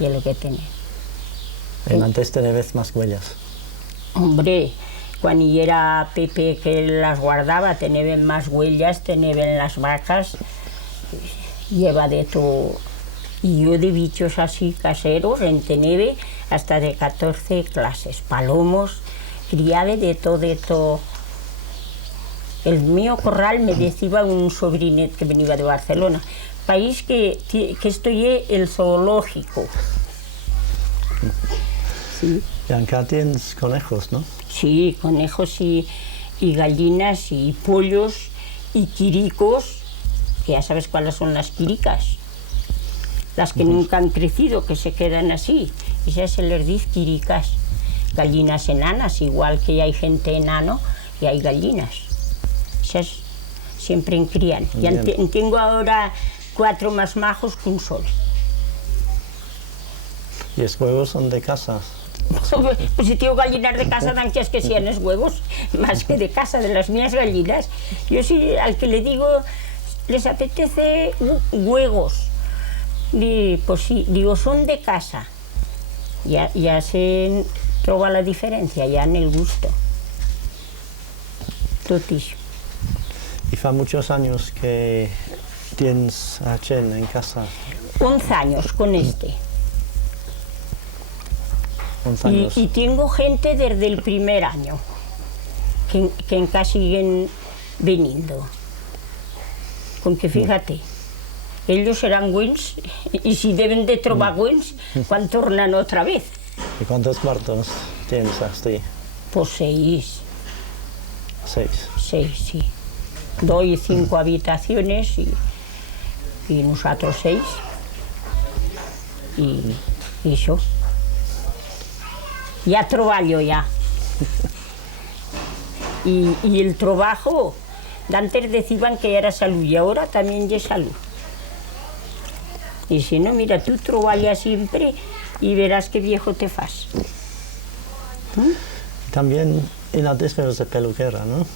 y el que tiene. Antes tenías más huellas. Hombre, cuando era Pepe que las guardaba, tenían más huellas, tenían las vacas, lleva de todo. Y yo de bichos así caseros, en teneve hasta de 14 clases, palomos, criaba de todo. El mío corral me decía un sobrinet que venía de Barcelona, país que estoy el zoológico. Sí. Y acá tienes conejos, ¿no? Sí, conejos y gallinas y pollos y quiricos, que ya sabes cuáles son las quiricas, las que nunca han crecido, que se quedan así, esas se les dice quiricas. Gallinas enanas, igual que hay gente enano y hay gallinas, esas siempre crían. Ya tengo ahora 4 más majos que un sol. ¿Y los huevos son de casa? Pues si tengo gallinas de casa, dan que sean los huevos, más que de casa, de las mías gallinas. Yo sí, al que le digo, les apetece huevos, pues sí, digo, son de casa. Ya se troba la diferencia, ya en el gusto. Totísimo. ¿Y fa muchos años que tienes a Chen en casa? 11 años con este. 11 años. Y tengo gente desde el primer año que en casa siguen viniendo. Con que fíjate, ellos serán buenos y si deben de trobar buenos, cuando tornan otra vez. ¿Y cuántos cuartos tienes así? Pues 6. 6. 6, sí. Doy 5 habitaciones y nosotros 6. Y eso. Ya trabajo ya. Y el trabajo, antes decían que era salud y ahora también es salud. Y si no, mira, tú trabajas siempre y verás qué viejo te fas. También en antes fueras de peluquera, ¿no?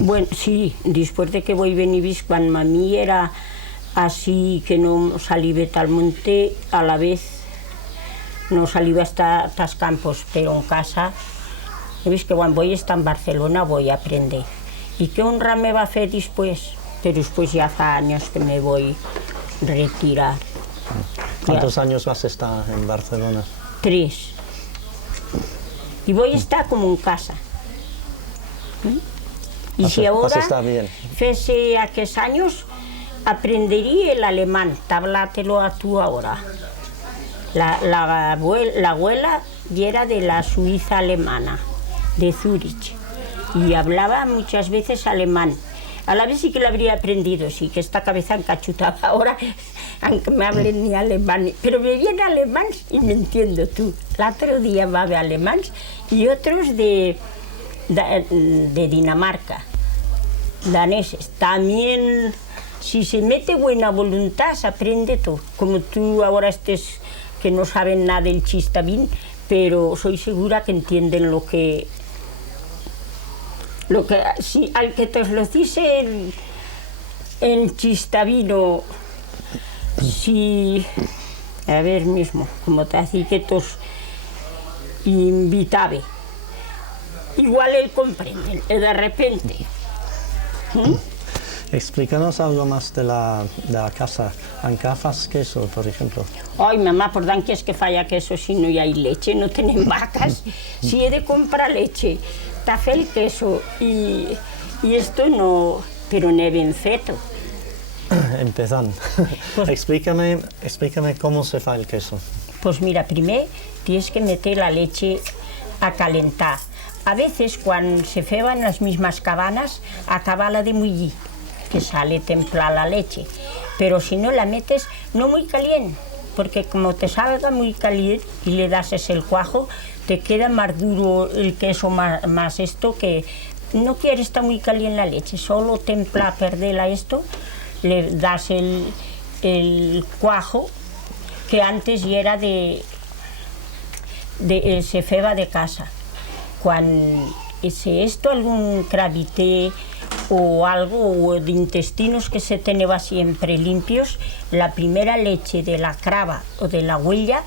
Bueno, sí, después de que voy venir, cuando mami era así, que no salía tal monte, a la vez no salía hasta los campos, pero en casa, ¿ves? Que cuando voy a estar en Barcelona voy a aprender. ¿Y qué honra me va a hacer después? Pero después ya hace años que me voy a retirar. ¿Cuántos años vas a estar en Barcelona? 3. Y voy a estar como en casa. Y si ahora, fuese aquellos años, aprendería el alemán, tablátelo a tú ahora. La abuela era de la Suiza alemana, de Zúrich, y hablaba muchas veces alemán. A la vez sí que lo habría aprendido, sí, que esta cabeza encachutada ahora, aunque me hablen ni alemán, pero me viene alemán y me entiendo tú. El otro día va de alemán y otros de Dinamarca, daneses. También, si se mete buena voluntad, se aprende todo. Como tú ahora estés, que no saben nada del chistavín, pero soy segura que entienden lo que si al que te lo dice en chistavino, si, a ver mismo, como te hace que tos invitabe, igual él comprende, de repente. Explícanos algo más de la casa. ¿En qué haces queso, por ejemplo? Ay, mamá, por dan que es que falla queso si no hay leche, no tienen vacas. Si he de comprar leche, tafe el queso y esto no, pero no he bien feto. Empezando. Pues, explícame cómo se hace el queso. Pues mira, primero tienes que meter la leche a calentar. A veces, cuando se feban las mismas cabanas, acaba de mullir, que sale templada la leche. Pero si no la metes, no muy caliente, porque como te salga muy caliente y le das el cuajo, te queda más duro el queso, más esto, que no quiere estar muy caliente la leche, solo templa, perderla esto, le das el cuajo, que antes ya era se feba de casa. Cuando esto algún cravité o algo o de intestinos que se tenía siempre limpios, la primera leche de la crava o de la huella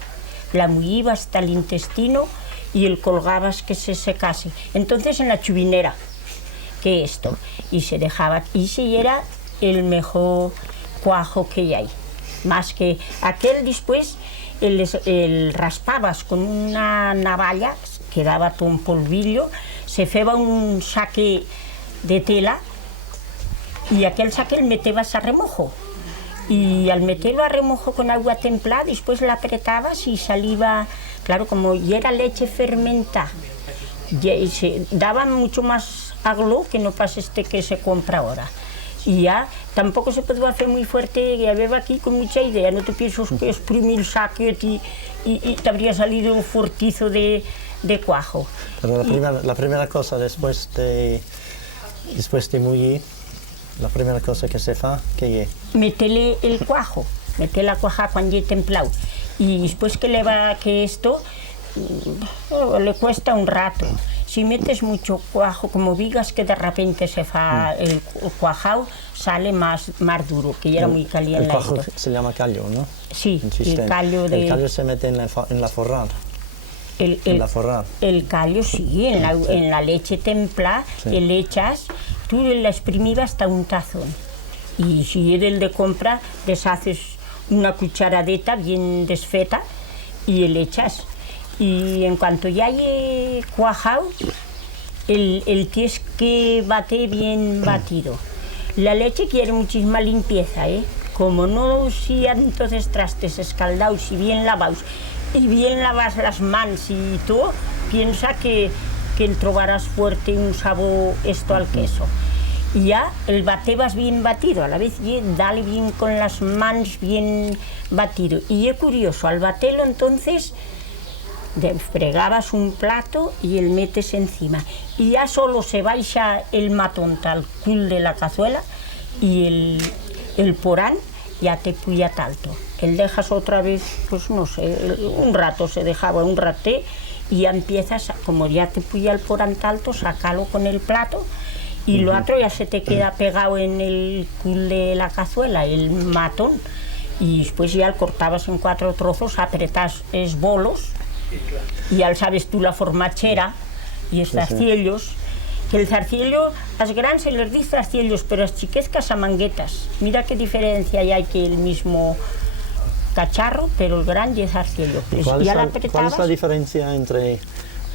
la mollía hasta el intestino y el colgabas que se secase. Entonces en la chubinera, que esto, y se dejaba, y ese era el mejor cuajo que hay. Más que aquel después, el raspabas con una navalla, quedaba todo un polvillo, se feba un saque de tela y aquel saque el metías a remojo. Y al meterlo a remojo con agua templada, después la apretabas y salía, claro, como ya era leche fermentada, y se daba mucho más aglo que no pasa este que se compra ahora. Y ya tampoco se puede hacer muy fuerte, ya veo aquí con mucha idea, no te piensas que exprimir el saque y te habría salido un fortizo de cuajo. Pero la primera cosa después de mullir, la primera cosa que se fa, ¿qué es? Métele el cuajo, mete la cuaja cuando ya templado. Y después que le va que esto, le cuesta un rato. Si metes mucho cuajo, como digas que de repente se fa el cuajao, sale más duro, que ya era muy caliente. El cuajo se llama callo, ¿no? Sí, el callo de... El callo se mete en la forrar. El callo sí, en la leche templada, sí. Le echas, tú la exprimibas hasta un tazón. Y si eres el de compra, deshaces una cucharadeta bien desfeta y le echas. Y en cuanto ya haya cuajado, el tienes que bater bien batido. La leche quiere muchísima limpieza, ¿eh? Como no sean entonces trastes escaldados y bien lavados, y bien lavas las manos y todo, piensa que el trobarás fuerte un sabor esto al queso. Y ya el batebas bien batido, a la vez y dale bien con las manos bien batido. Y es curioso, al baterlo entonces fregabas un plato y el metes encima. Y ya solo se baixa el matón tal cul de la cazuela y el porán ya te puya talto. El dejas otra vez, pues no sé, un rato se dejaba, un raté, y ya empiezas, como ya te puya el porán talto, sacalo con el plato, y lo otro ya se te queda pegado en el cul de la cazuela, el matón, y después ya lo cortabas en 4 trozos, apretas es bolos, y ya sabes tú la formachera, y es zarciellos, que el zarciello, a los grandes se les dice zarciellos, pero a las chiques casamanguetas. Mira qué diferencia hay que el mismo cacharro, pero el grande es zarciello. Pues ¿Cuál es la diferencia entre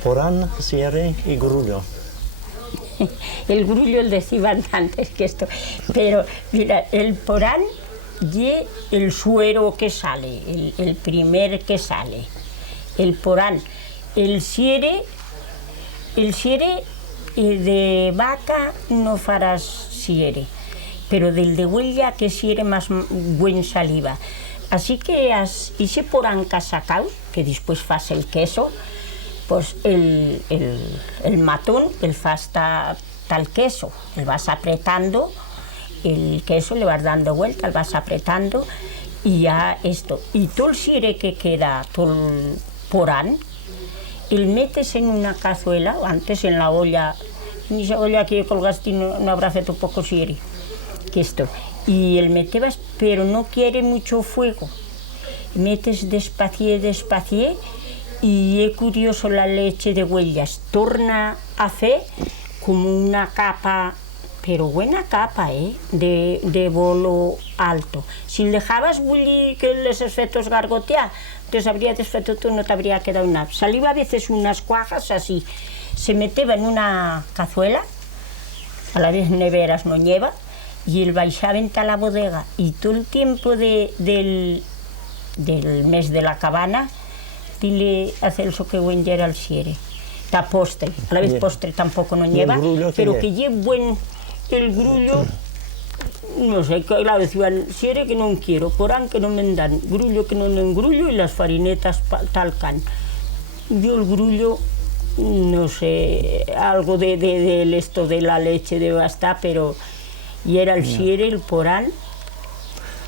porán, cierre y grullo? El grullo el decían antes que esto, pero mira, el porán y el suero que sale, el primer que sale, el porán, el cierre de vaca no farás cierre, pero del de huella que cierre más buen saliva. Así que ese porán que has sacado, que después fas el queso, pues el matón, el fas tal queso, el vas apretando, el queso le vas dando vuelta, el vas apretando y ya esto. Y todo el cierre que queda, todo el porán, el metes en una cazuela, o antes en la olla, en esa olla que colgaste no habrá feito poco cierre, que esto. Y el metebas, pero no quiere mucho fuego. Metes despacio, y es curioso la leche de huellas. Torna a hacer como una capa, pero buena capa, de bolo alto. Si le dejabas bullir que les efectos gargotear, te habría desfeito tú, no te habría quedado nada. Salía a veces unas cuajas así. Se meteba en una cazuela, a la vez neveras no lleva, y el baixaba a la bodega, y todo el tiempo del mes de la cabana, dile a Celso que buen era el cierre. Ta postre, a la vez postre tampoco no lleva, pero que lleve buen el grullo, no sé, claro, decían, cierre que no quiero, porán que no me dan, grullo que no engrullo, y las farinetas tal can. Yo el grullo, no sé, algo de esto de la leche de basta, pero y era el cierre, el porán,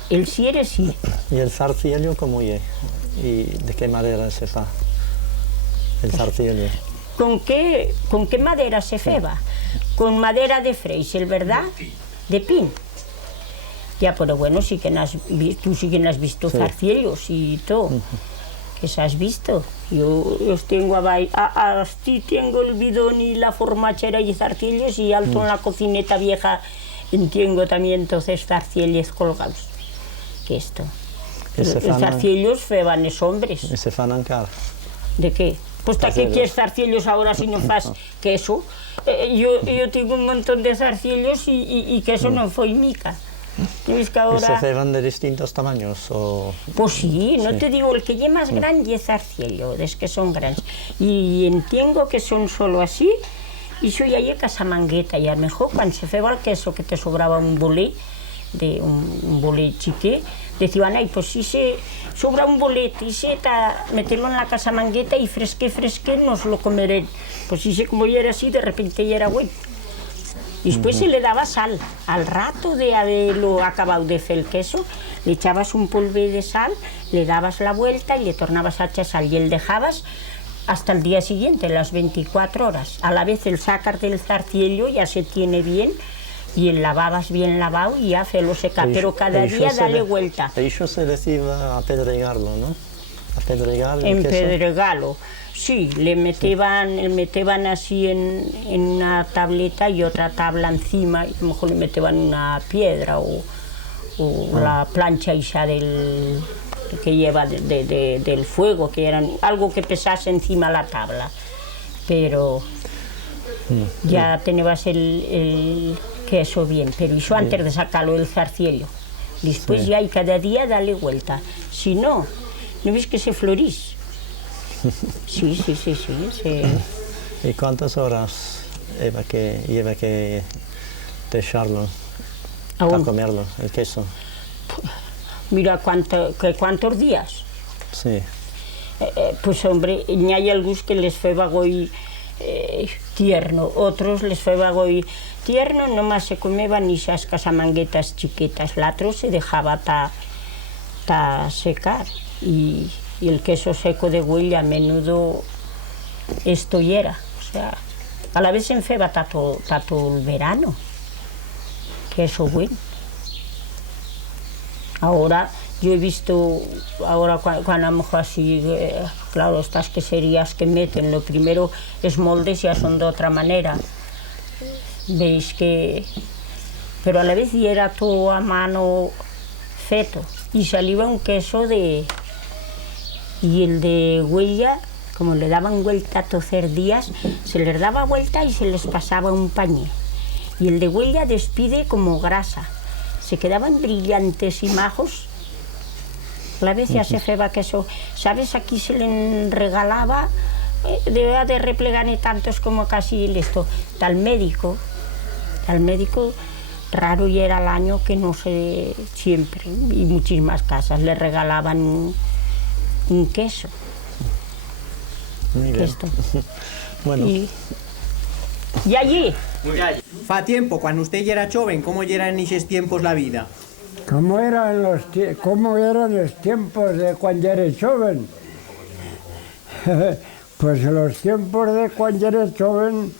el cierre sí. ¿Y el zarciello cómo es? ¿Y de qué madera se fa el zarciello? ¿Con qué madera se feba? Con madera de freisel, ¿verdad? De pin. Ya, pero bueno, sí que tú sí que has visto zarciellos y todo. Pues has visto, yo los tengo así tengo el bidón y la formachera y zarcillos y alto en la cocineta vieja tengo también entonces zarcillos colgados. Que esto. Els zarcillos feban los hombres. ¿Y se fan encara? ¿De qué? Pues ¿para qué quieres zarcillos ahora si no fas queso? Yo tengo un montón de zarcillos y queso no fue mica. ¿Ves que ahora... ¿Y se feban de distintos tamaños? O... Pues sí, no te digo, el que es más grande es zarcillo, es que son grandes. Y entiendo que son solo así, y eso ya es casamangueta, y a lo mejor cuando se feba el queso que te sobraba un bolet, de un bolet chiqué, decían, ay, pues si se sobra un bolet y se meterlo en la casamangueta y fresque nos lo comeré. Pues si se como ya era así, de repente ya era bueno. Y después se le daba sal. Al rato de haberlo acabado de hacer el queso, le echabas un polvo de sal, le dabas la vuelta y le tornabas a echar sal y el dejabas hasta el día siguiente, las 24 horas. A la vez el sacar del zarcillo ya se tiene bien y el lavabas bien lavado y ya hacerlo secar, pero cada día dale vuelta. Eso se decía apedregarlo, ¿no? Apedregar el queso. Empedregarlo. Sí, le meteban así en una tableta y otra tabla encima, y a lo mejor le meteban una piedra o la plancha esa que lleva del fuego, que eran algo que pesase encima la tabla. Pero ya tenías el queso bien, pero eso antes de sacarlo del zarcillo. Después ya hay cada día darle vuelta. Si no, ¿no ves que se florís? Sí. ¿Y cuántas horas lleva que dejarlo para comerlo, el queso? Mira, ¿cuántos días? Sí. Pues hombre, hay algunos que les fue hoy tierno, otros les fue hoy tierno, nomás se comeban esas casamanguetas chiquitas, la otro se dejaba ta secar y el queso seco de huella a menudo esto era, o sea, a la vez se enfeba todo el verano, queso bueno. Ahora, yo he visto, ahora cuando a lo mejor así, claro, estas queserías que meten, lo primero es moldes ya son de otra manera, veis que, pero a la vez y era todo a mano feto y salía un queso y el de huella, como le daban vuelta a tocer días, se les daba vuelta y se les pasaba un pañé. Y el de huella despide como grasa. Se quedaban brillantes y majos. A la vez ya se feba queso. ¿Sabes? Aquí se le regalaba, debía de replegar tantos como casi esto, tal médico, raro y era el año que no sé, siempre, y muchísimas casas le regalaban un queso. Muy bien. Esto. Bueno. Y allí. Fa tiempo, cuando usted ya era joven, ¿cómo era en esos tiempos la vida? ¿Cómo eran los tiempos de cuando eres joven? Pues los tiempos de cuando eres joven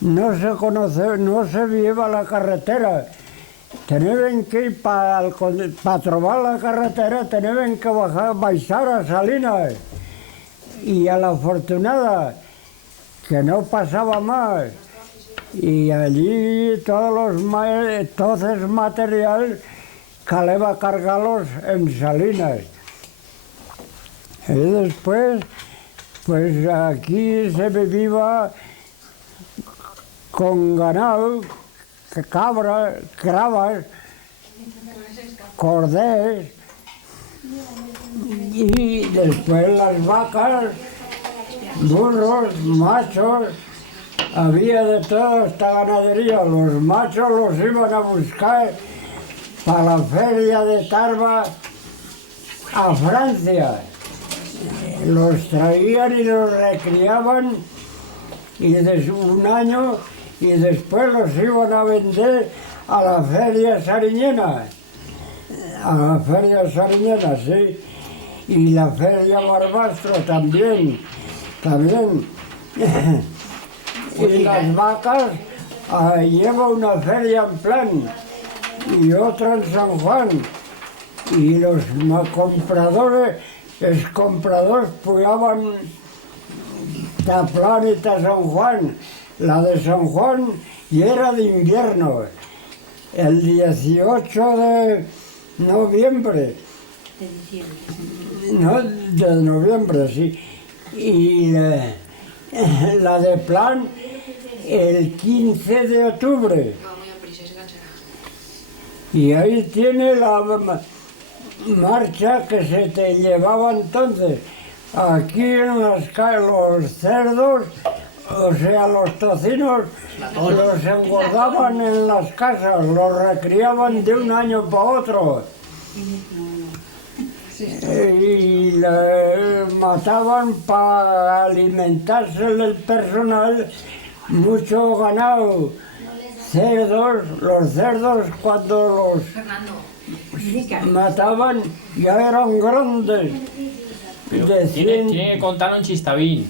no se lleva la carretera. Tenían que ir para trobar la carretera, tenían que bajar a Salinas. Y a la afortunada, que no pasaba más. Y allí todo el material caleba cargarlos en Salinas. Y después, pues aquí se vivía con ganado, cabras, cravas, corders, y después las vacas, burros, machos, había de toda esta ganadería. Los machos los iban a buscar para la feria de Tarba a Francia. Los traían y los recriaban y un año y después los iban a vender a la feria sariñena. A la feria sariñena, sí. Y la feria Barbastro también. Y las vacas, lleva una feria en Plan y otra en San Juan. Y los compradores els compradors pujaven a Planeta San Juan. La de San Juan y era de invierno, el 18 de noviembre. No, de noviembre, sí. Y la de Plan el 15 de octubre. Y ahí tiene la marcha que se te llevaba entonces. Aquí en las calles los cerdos, o sea, los tocinos, los engordaban en las casas, los recriaban de un año para otro. Y mataban para alimentarse el personal mucho ganado. Cerdos, los cerdos cuando los mataban ya eran grandes. Tiene que contarlo en Chistavín.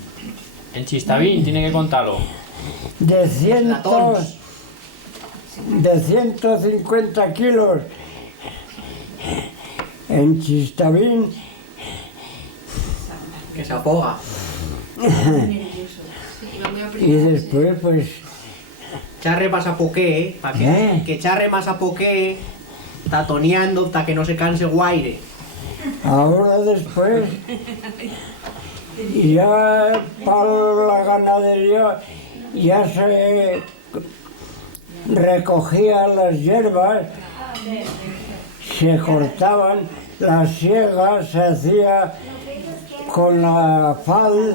En Chistavín tiene que contarlo. De 150 kilos. En Chistavín. Que se afoga. Y después, pues. Charre más a poqué, que charre más a poqué, tatoneando hasta que no se canse guaire. Ahora después, ya para la ganadería, ya se recogían las hierbas, se cortaban, la siega se hacía con la fal,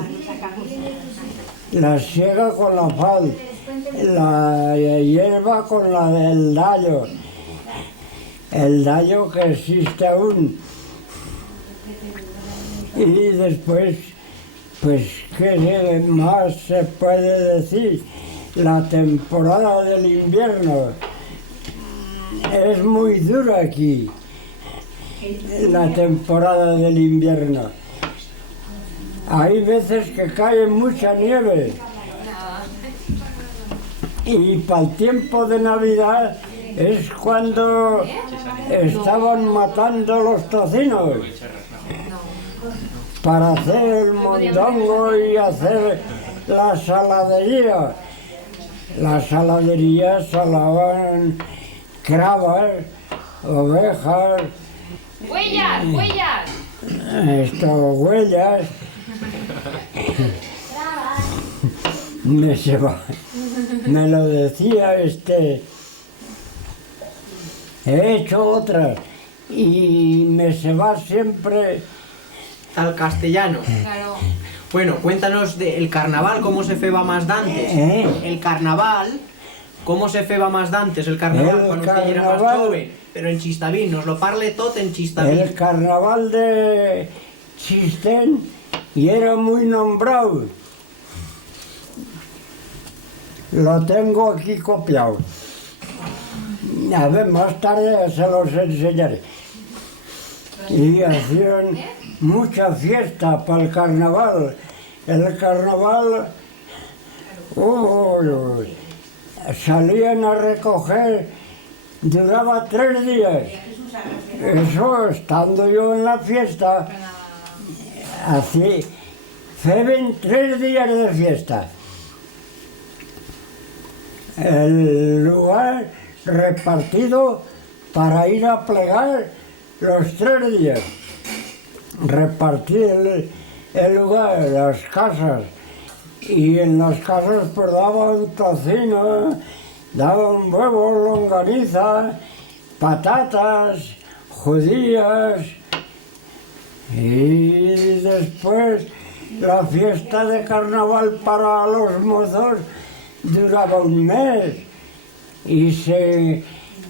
la siega con la fal, la hierba con la del dallo, el dallo que existe aún. Y después, pues, ¿qué más se puede decir? La temporada del invierno es muy dura aquí, la temporada del invierno. Hay veces que cae mucha nieve. Y para el tiempo de Navidad es cuando estaban matando los tocinos para hacer el mondongo y hacer la saladería. La saladería salaban cravas, ovejas, ¡Huellas! Huellas. Me lo decía he hecho otras y me se va siempre Al castellano. Claro. Bueno, cuéntanos del carnaval, cómo se feba más dantes. El carnaval, cómo se feba más dantes el carnaval cuando usted era más joven. Pero en Chistavín, nos lo parle todo en Chistavín. El carnaval de Chistén y era muy nombrado. Lo tengo aquí copiado. A ver, más tarde se los enseñaré. Y hacían mucha fiesta para el carnaval. El carnaval, salían a recoger, duraba 3 días. Eso, estando yo en la fiesta, así, feben 3 días de fiesta. El lugar repartido para ir a plegar los 3 días. Repartir el lugar, las casas. Y en las casas pues daban tocino, daban huevos, longaniza, patatas, judías. Y después la fiesta de carnaval para los mozos duraba 1 mes y se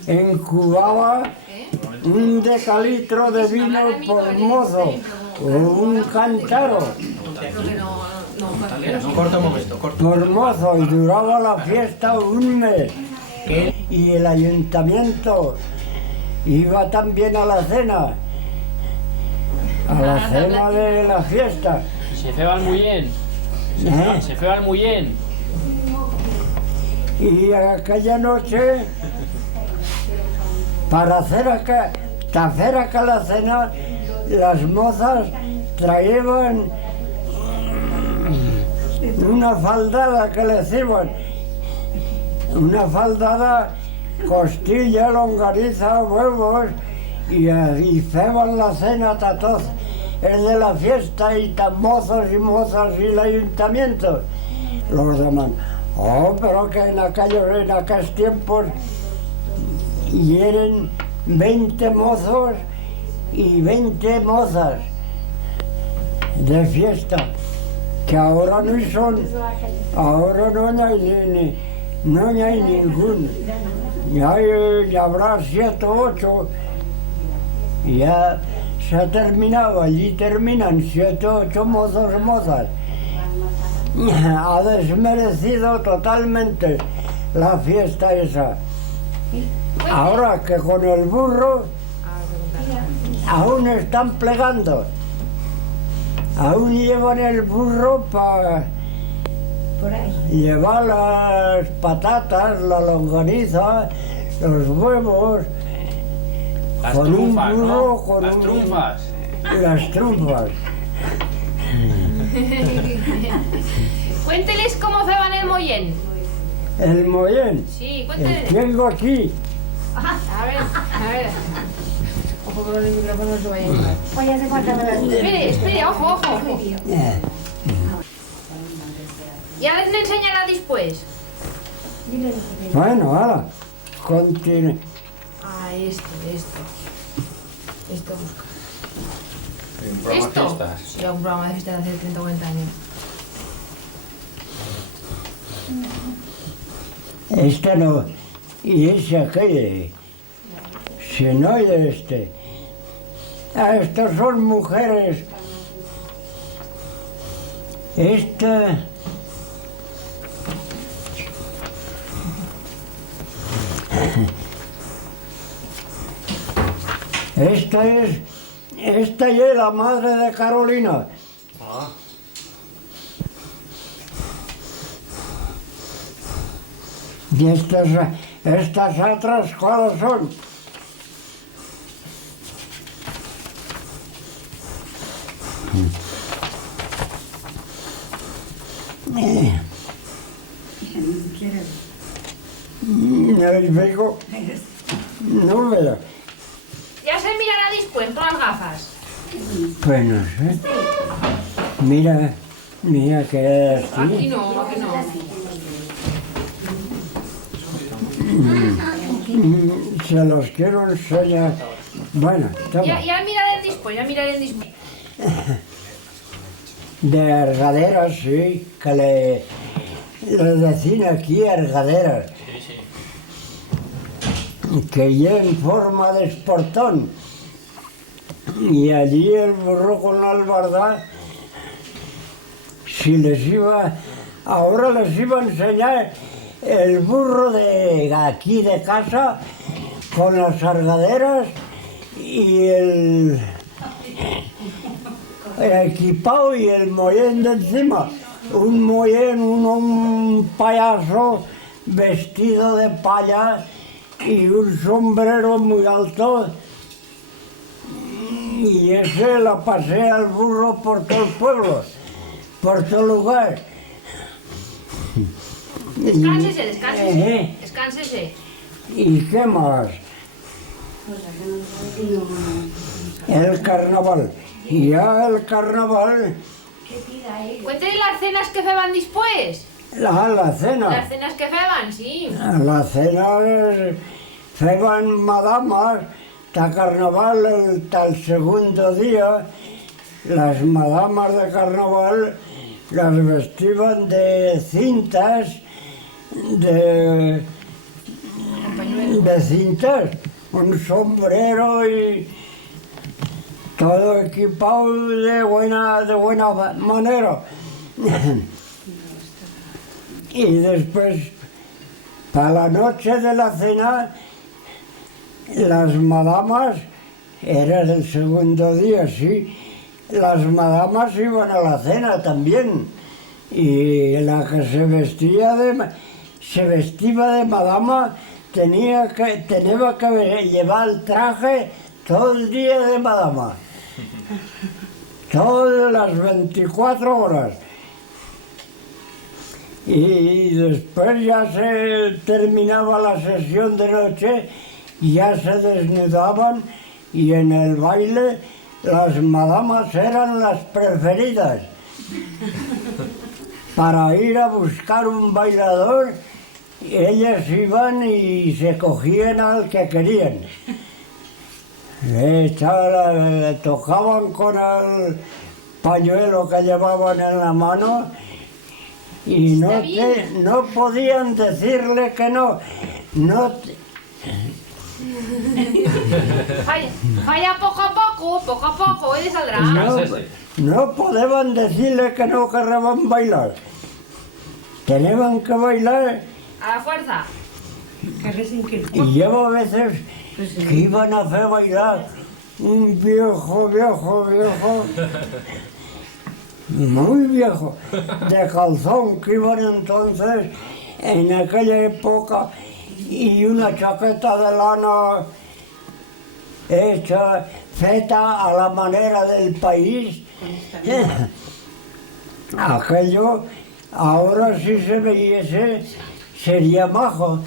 incubaba 1 decalitro de vino por mozo o 1 cántaro Corta un momento, corta. por mozo y duraba la fiesta 1 mes. Y el ayuntamiento iba también a la cena de la fiesta. Se feban muy bien. Se feban muy bien. Y aquella noche, para hacer acá la cena, las mozas traían una faldada que les iban, una faldada, costilla, longaniza, huevos, y feban la cena a todos el de la fiesta y tan mozos y mozas y el ayuntamiento. Los demás, pero que en aquellos tiempos y eran 20 mozos y 20 mozas de fiesta, que ahora no son, ahora no hay ninguno. Ya habrá 7 o 8, ya se ha terminado, allí terminan 7 o 8 mozos o mozas. Ha desmerecido totalmente la fiesta esa. Ahora que con el burro aún están plegando, aún llevan el burro para llevar las patatas, la longaniza, los huevos, Las con trunfas, un burro, ¿no? con Las trunfas. las trunfas. Cuénteles cómo ceban el mollén. El mollén, Sí, el cuénteles. tengo aquí. A ver. Ojo con el micrófono no se vaya a llevar. Espere, ojo. Ya les enseñará después. Bueno, ahora, continúe. Ah, esto. Busca. Un programa de ¿Esto? fiestas. Sí, un programa de fiestas de hace 30 o 40 años. Este no, y ese aquel, si no y este. Estos son mujeres. Esta es la madre de Carolina. Y estas otras, ¿cuáles son? No veo. Ya se mirará después con las gafas. Pues no sé. Mira que es así. Aquí no. Se los quiero enseñar. Bueno, toma. Ya miraré después. De ergaderas, sí, que le decían aquí ergaderas. Que ya en forma de esportón. Y allí el burro con la albardá, ahora les iba a enseñar el burro de aquí de casa con las argaderas y el equipado y el mollén de encima. Un mollén, un payaso vestido de paya y un sombrero muy alto. Y ese la pasea al burro por todo el pueblo, por todo lugar. Descánsese. ¿Y qué más? El carnaval. Y ya el carnaval, Cuénteles las cenas que ceban después. la cena. Las cenas que ceban, sí. La cena feban madamas, ta carnaval el segundo día, las madamas de carnaval las vestiban de cintas, de cintas, un sombrero y todo equipado de buena manera. Y después, para la noche de la cena, las madamas, era el segundo día, sí, las madamas iban a la cena también. Y la que se vestía de madama tenía que llevar el traje todo el día de madama. todas las 24 horas. Y después ya se terminaba la sesión de noche y ya se desnudaban y en el baile las madamas eran las preferidas. Para ir a buscar un bailador, ellas iban y se cogían al que querían. Le tocaban con el pañuelo que llevaban en la mano y no podían decirle que no. Vaya poco a poco, y le saldrá. No podían decirle que no querrían bailar. Tenían que bailar. A la fuerza. Y llevo veces que iban a hacer bailar un viejo, muy viejo, de calzón, que iban entonces en aquella época, y una chaqueta de lana hecha, feta a la manera del país. Aquello, ahora si se viese, sería majo,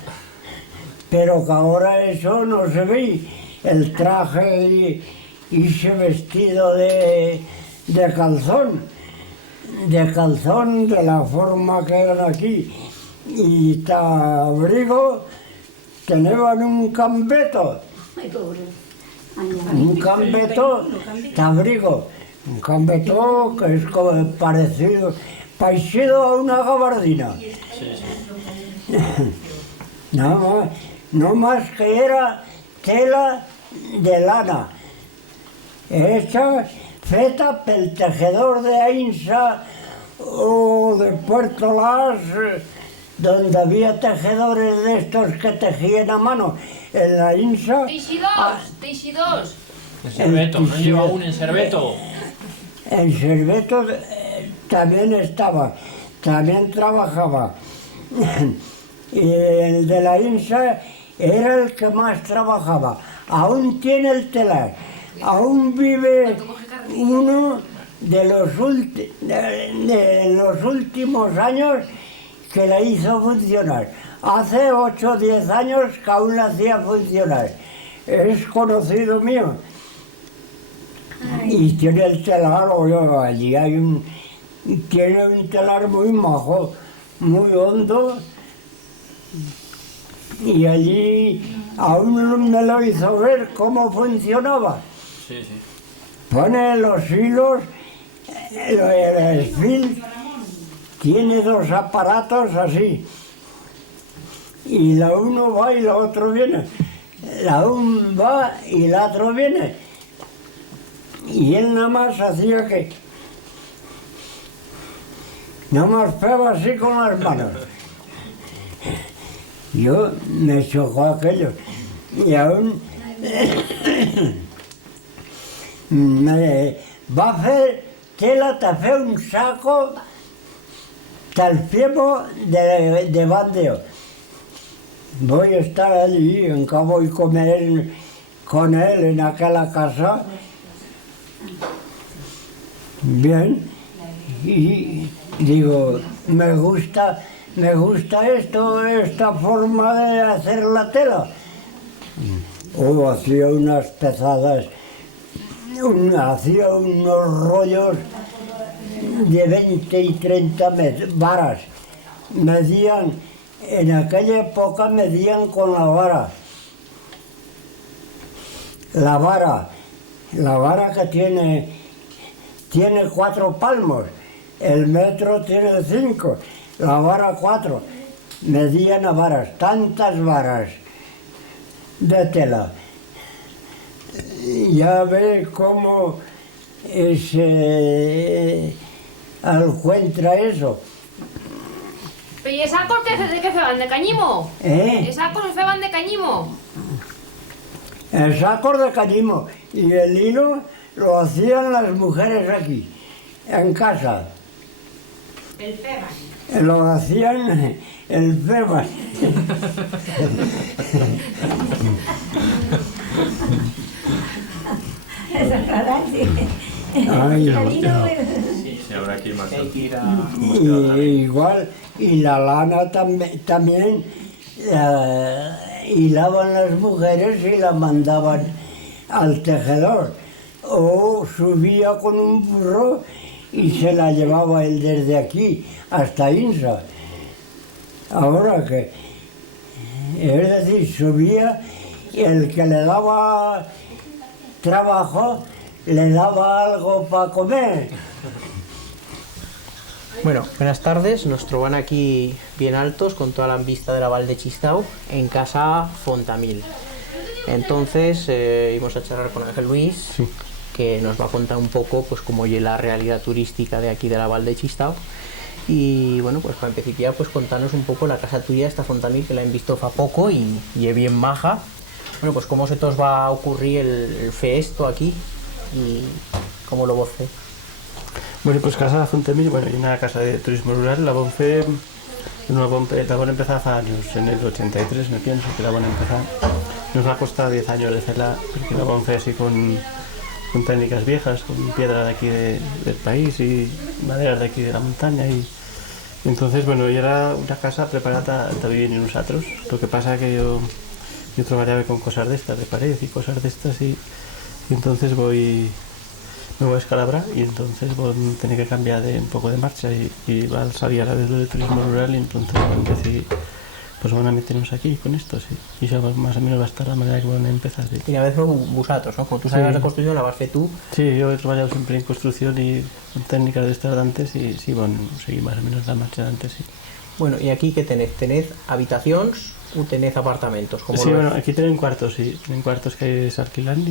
pero que ahora eso no se ve, el traje y ese vestido de calzón, de la forma que eran aquí, y abrigo tenían un cambeto, abrigo, un cambeto que es como parecido a una gabardina. No más que era tela de lana, hecha feta pel tejedor de Ainsa o de Puerto Las, donde había tejedores de estos que tejían a mano. En la Ainsa... Teixidors. En Cerveto, ¿no lleva un en Cerveto? En Cerveto también estaba, también trabajaba. Y el de la Ainsa era el que más trabajaba. Aún tiene el telar, aún vive uno de los últimos años que la hizo funcionar. Hace 8 o 10 años que aún la hacía funcionar. Es conocido mío. Y tiene el telar, allí tiene un telar muy majo, muy hondo. Y allí aún me lo hizo ver cómo funcionaba. Sí, sí. Pone los hilos, el esfil tiene 2 aparatos así. Y la uno va y la otro viene. La uno va y la otro viene. Y él nada más hacía que... Nada más pegaba así con las manos. Yo me chocó aquello. Y aún... va a hacer tela, te hace un saco tal tiempo de bandeo. Voy a estar allí, en que voy a comer con él en aquella casa. Bien, y digo, me gusta esto, esta forma de hacer la tela. Hacía unas pesadas, hacía unos rollos de 20 y 30 varas. Medían, en aquella época medían con la vara. La vara que tiene 4 palmos, el metro tiene 5, la vara 4. Medían a varas, tantas varas de tela. Ya ve cómo se encuentra eso. Pero ¿y esas cosas de qué feban? ¿De cañimo? ¿Esas cosas feban de cañimo? El saco de cañimo y el hilo lo hacían las mujeres aquí, en casa. El feban. Lo hacían el feban. Ay, Sí, habrá que ir más Hay que ir a... igual, y la lana también hilaban las mujeres y la mandaban al tejedor. O subía con un burro y se la llevaba él desde aquí hasta Insa. Ahora que, es decir, subía y el que le daba trabajo le daba algo para comer. Bueno, buenas tardes. Nos troban aquí bien altos con toda la vista de la Val de Chistau en casa Fontamil. Entonces íbamos a charlar con Ángel Luis, que nos va a contar un poco pues cómo es la realidad turística de aquí de la Val de Chistau. Y bueno, pues para empezar, pues contarnos un poco la casa tuya, esta Fontamil, que la han visto fa poco y es bien maja. Bueno, pues cómo se os va a ocurrir el festo aquí y cómo lo voce. Bueno, pues Casa Fontamil, bueno, y una casa de turismo rural, la van a empezar hace años, en el 83 me pienso que la van a empezar. Nos ha costado 10 años de hacerla, porque la van a hacer así con técnicas viejas, con piedra de aquí del país y maderas de aquí de la montaña. Y entonces, bueno, y era una casa preparada para vivir en nosotros. Lo que pasa es que yo trabajaba con cosas de estas, de pared y cosas de estas, y entonces me voy a Escalabra y entonces voy a tener que cambiar un poco de marcha y va a salir a la vez lo de turismo rural y entonces decidí, pues van a meternos aquí con esto, sí. Y ya más o menos va a estar la manera que van a empezar. Sí. Y a veces vosotros, ¿no? Como tú sabes de construcción, la vas a hacer tú. Sí, yo he trabajado siempre en construcción y con técnicas de estas de antes y sí, bueno, seguí más o menos la marcha de antes, sí. Bueno, ¿y aquí qué tenéis? ¿Tenéis habitaciones o tenéis apartamentos? Sí, bueno, aquí tienen cuartos, sí. Tienen cuartos que se alquilan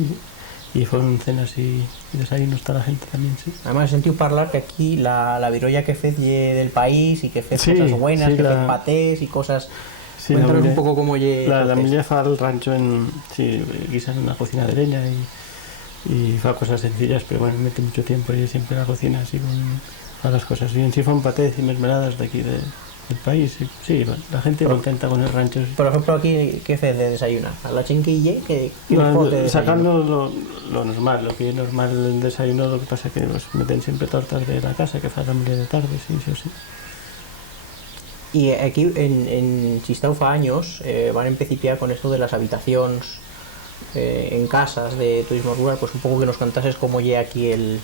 y fueron cenas y desayunos para la gente también, sí. Además he sentido hablar que aquí la virolla que fez del país y que fez cosas buenas, que fez patés y cosas... Sí, cuéntanos un poco cómo lle... La familia fa el rancho guisa en una cocina de leña y fa cosas sencillas, pero bueno, mete mucho tiempo y siempre en la cocina así con las cosas. Y en sí fan patés y mermeladas de aquí del país. Sí, la gente contenta con el rancho. Por ejemplo, aquí, ¿qué fez de desayunar? ¿A la chinquille? Sacando lo normal, lo que es normal el desayuno, lo que pasa es que pues, meten siempre tortas de la casa, que fa la familia de tarde, sí. Y aquí en Chistau fa años van a empezar con esto de las habitaciones en casas de turismo rural, pues un poco que nos contases cómo llega aquí el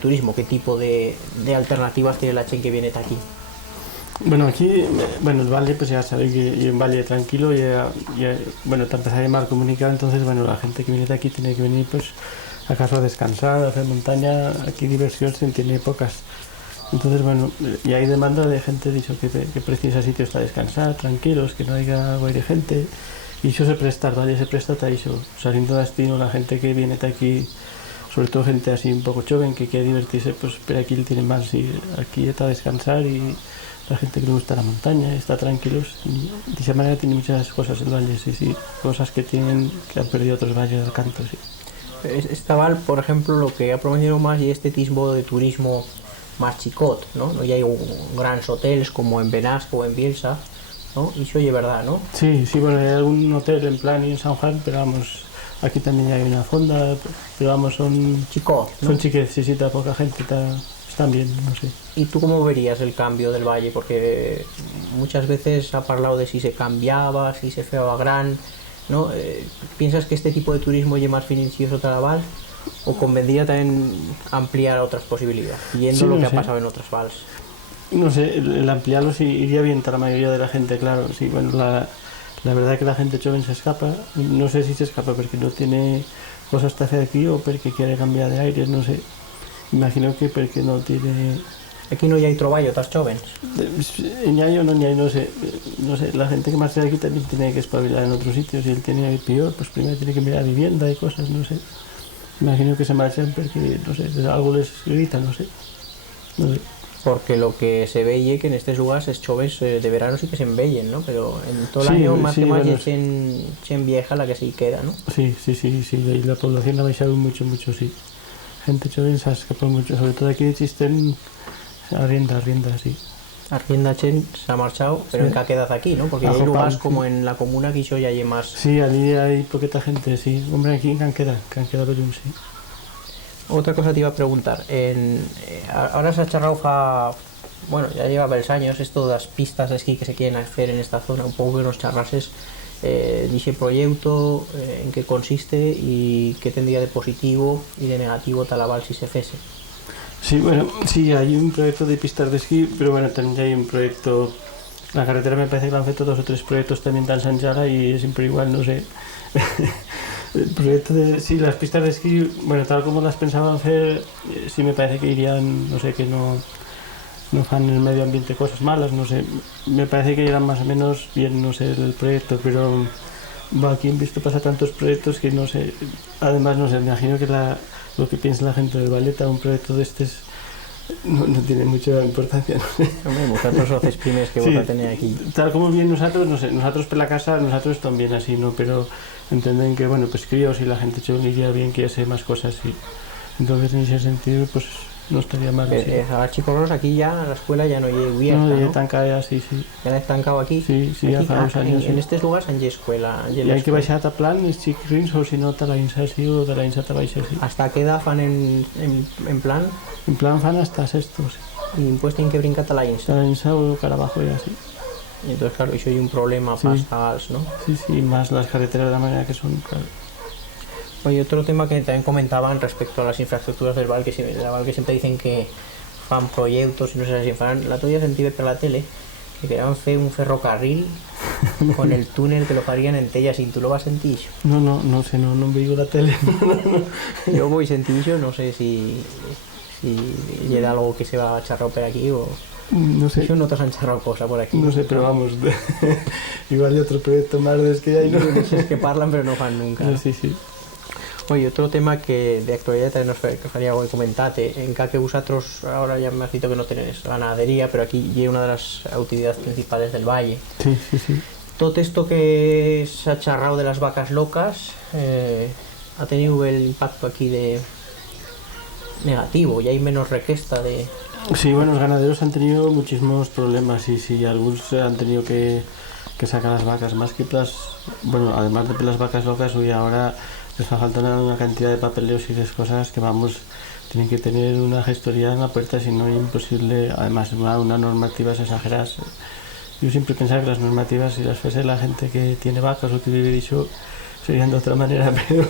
turismo, qué tipo de alternativas tiene la gente que viene aquí. Bueno, aquí, el valle, pues ya sabéis que es un valle tranquilo y bueno, te empezar a mal comunicado, entonces, bueno, la gente que viene de aquí tiene que venir, pues, acaso a descansar, a hacer montaña, aquí diversión se tiene pocas. Entonces, bueno, y hay demanda de gente, dicho que precisa sitios para descansar, tranquilos, que no haya de gente, y eso se presta, el valle se presta a eso, saliendo de destino, la gente que viene de aquí, sobre todo gente así un poco joven, que quiere divertirse, pues, pero aquí tiene más, y aquí está a descansar y la gente que le gusta la montaña, está tranquilos, y de esa manera tiene muchas cosas el valle, sí, cosas que han perdido otros valles del canto, sí. Esta val, por ejemplo, lo que ha promovido más y este tipo de turismo más chicot, ¿no? No hay grandes hoteles como en Benasque o en Bielsa, ¿no? Y eso es verdad, ¿no? Sí, bueno, hay algún hotel en plan en San Juan, pero vamos, aquí también hay una fonda, pero vamos, son chicot, ¿no? Son chiques, sí, está poca gente, están bien, no sé. ¿Y tú cómo verías el cambio del valle? Porque muchas veces ha hablado de si se cambiaba, si se feaba gran, ¿no? ¿Piensas que este tipo de turismo es más beneficioso para la val? ¿O convendría también ampliar otras posibilidades, viendo lo que ha pasado en otras vals? No sé, el ampliarlo sí iría bien para la mayoría de la gente, claro. Sí, bueno, la verdad es que la gente joven se escapa. No sé si se escapa porque no tiene cosas que hacer aquí o porque quiere cambiar de aire, no sé. Imagino que porque no tiene... Aquí no hay trabajo, otras jóvenes. No sé. La gente que marcha de aquí también tiene que espabilar en otros sitios y él tiene el peor, pues primero tiene que mirar vivienda y cosas, no sé. Imagino que se marchan porque, no sé, algo les grita, no sé. Porque lo que se ve es que en estos lugares es choves de verano sí que se embellen, ¿no? Pero en todo el año más que más es chen vieja la que se queda, ¿no? Sí, y la población ha bajado mucho, sí. Gente joven se ha escapado mucho, sobre todo aquí de Chistén, arrienda, sí. Arrienda Chen se ha marchado, pero en quedad aquí, ¿no? Porque hay lugares como en la comuna que ya hay más... Sí, allí hay poquita gente, sí. Hombre, aquí han quedado sí. Otra cosa te iba a preguntar. Ahora se ha charrado bueno, ya lleva varios años esto de las pistas de esquí que se quieren hacer en esta zona, un poco que nos charrases dice proyecto, en qué consiste y qué tendría de positivo y de negativo Talaval si se fese. Sí, bueno, sí, hay un proyecto de pistas de esquí, pero bueno, también hay un proyecto... La carretera me parece que han hecho 2 o 3 proyectos también tan Sanchara y es siempre igual, no sé. El proyecto de... Sí, las pistas de esquí, bueno, tal como las pensaban hacer, sí me parece que irían, no sé, que no fan en el medio ambiente cosas malas, no sé. Me parece que irán más o menos bien, no sé, el proyecto, pero aquí he visto pasar tantos proyectos que no sé. Además, no sé, me imagino que lo que piensa la gente del Valeta, un proyecto de estos no tiene mucha importancia, no sé. Hombre, vosotros os exprimes que Sí, vos a tener aquí. Tal como bien nosotros, no sé, nosotros por la casa, nosotros también así, ¿no? Pero entienden que, bueno, pues críos y la gente iría bien que hace más cosas, sí. Entonces, en ese sentido, pues no estaría mal. Sí. Ahora chicos, aquí ya la escuela ya no llega abierta, No, ya ¿no? estancada ya, sí. Ya la he estancado aquí. Sí, ya fa uns años. En estos lugares hay escuela. Y hay que baixar a plan, els xics o si no te la insa sí o te la insa te baixa sí. ¿Hasta qué edad fan en plan? En plan fan hasta sexto, sí. Y pues tienen que brincar a la Te insa. la insa o cara abajo ya, sí. Y entonces, claro, eso hay un problema Sí. para los, ¿no? Sí, más las carreteras de la manera que son, claro. Oye, otro tema que también comentaban respecto a las infraestructuras del Val, que siempre dicen que fan proyectos y no sé si fan. La otra día sentí por la tele que querían hacer un ferrocarril con el túnel que lo harían en Tellas y tú lo vas a sentir. No sé, no veo la tele. Yo voy a sentir eso, no sé si llega algo que se va a charrar por aquí o... No sé. Eso no te han charrado cosa por aquí. No sé, pero vamos, igual hay otro proyecto más de que hay, ¿no? Es que parlan pero no fan nunca. No, sí. Oye, otro tema que de actualidad también nos faría algo de comentate, en que vosotros ahora ya me has dicho que no tenéis ganadería, pero aquí llega una de las actividades principales del valle. Sí. Todo esto que se ha charrado de las vacas locas ha tenido el impacto aquí de negativo, y hay menos requesta de... Sí, bueno, los ganaderos han tenido muchísimos problemas y sí, algunos han tenido que sacar las vacas, más que las... Bueno, además de las vacas locas, hoy ahora les va faltando una cantidad de papeleos y de cosas que vamos, tienen que tener una gestoría en la puerta, si no es imposible, además una normativas exageradas. Yo siempre pensaba que las normativas, si las fuese la gente que tiene vacas o que vive dicho, serían de otra manera, pero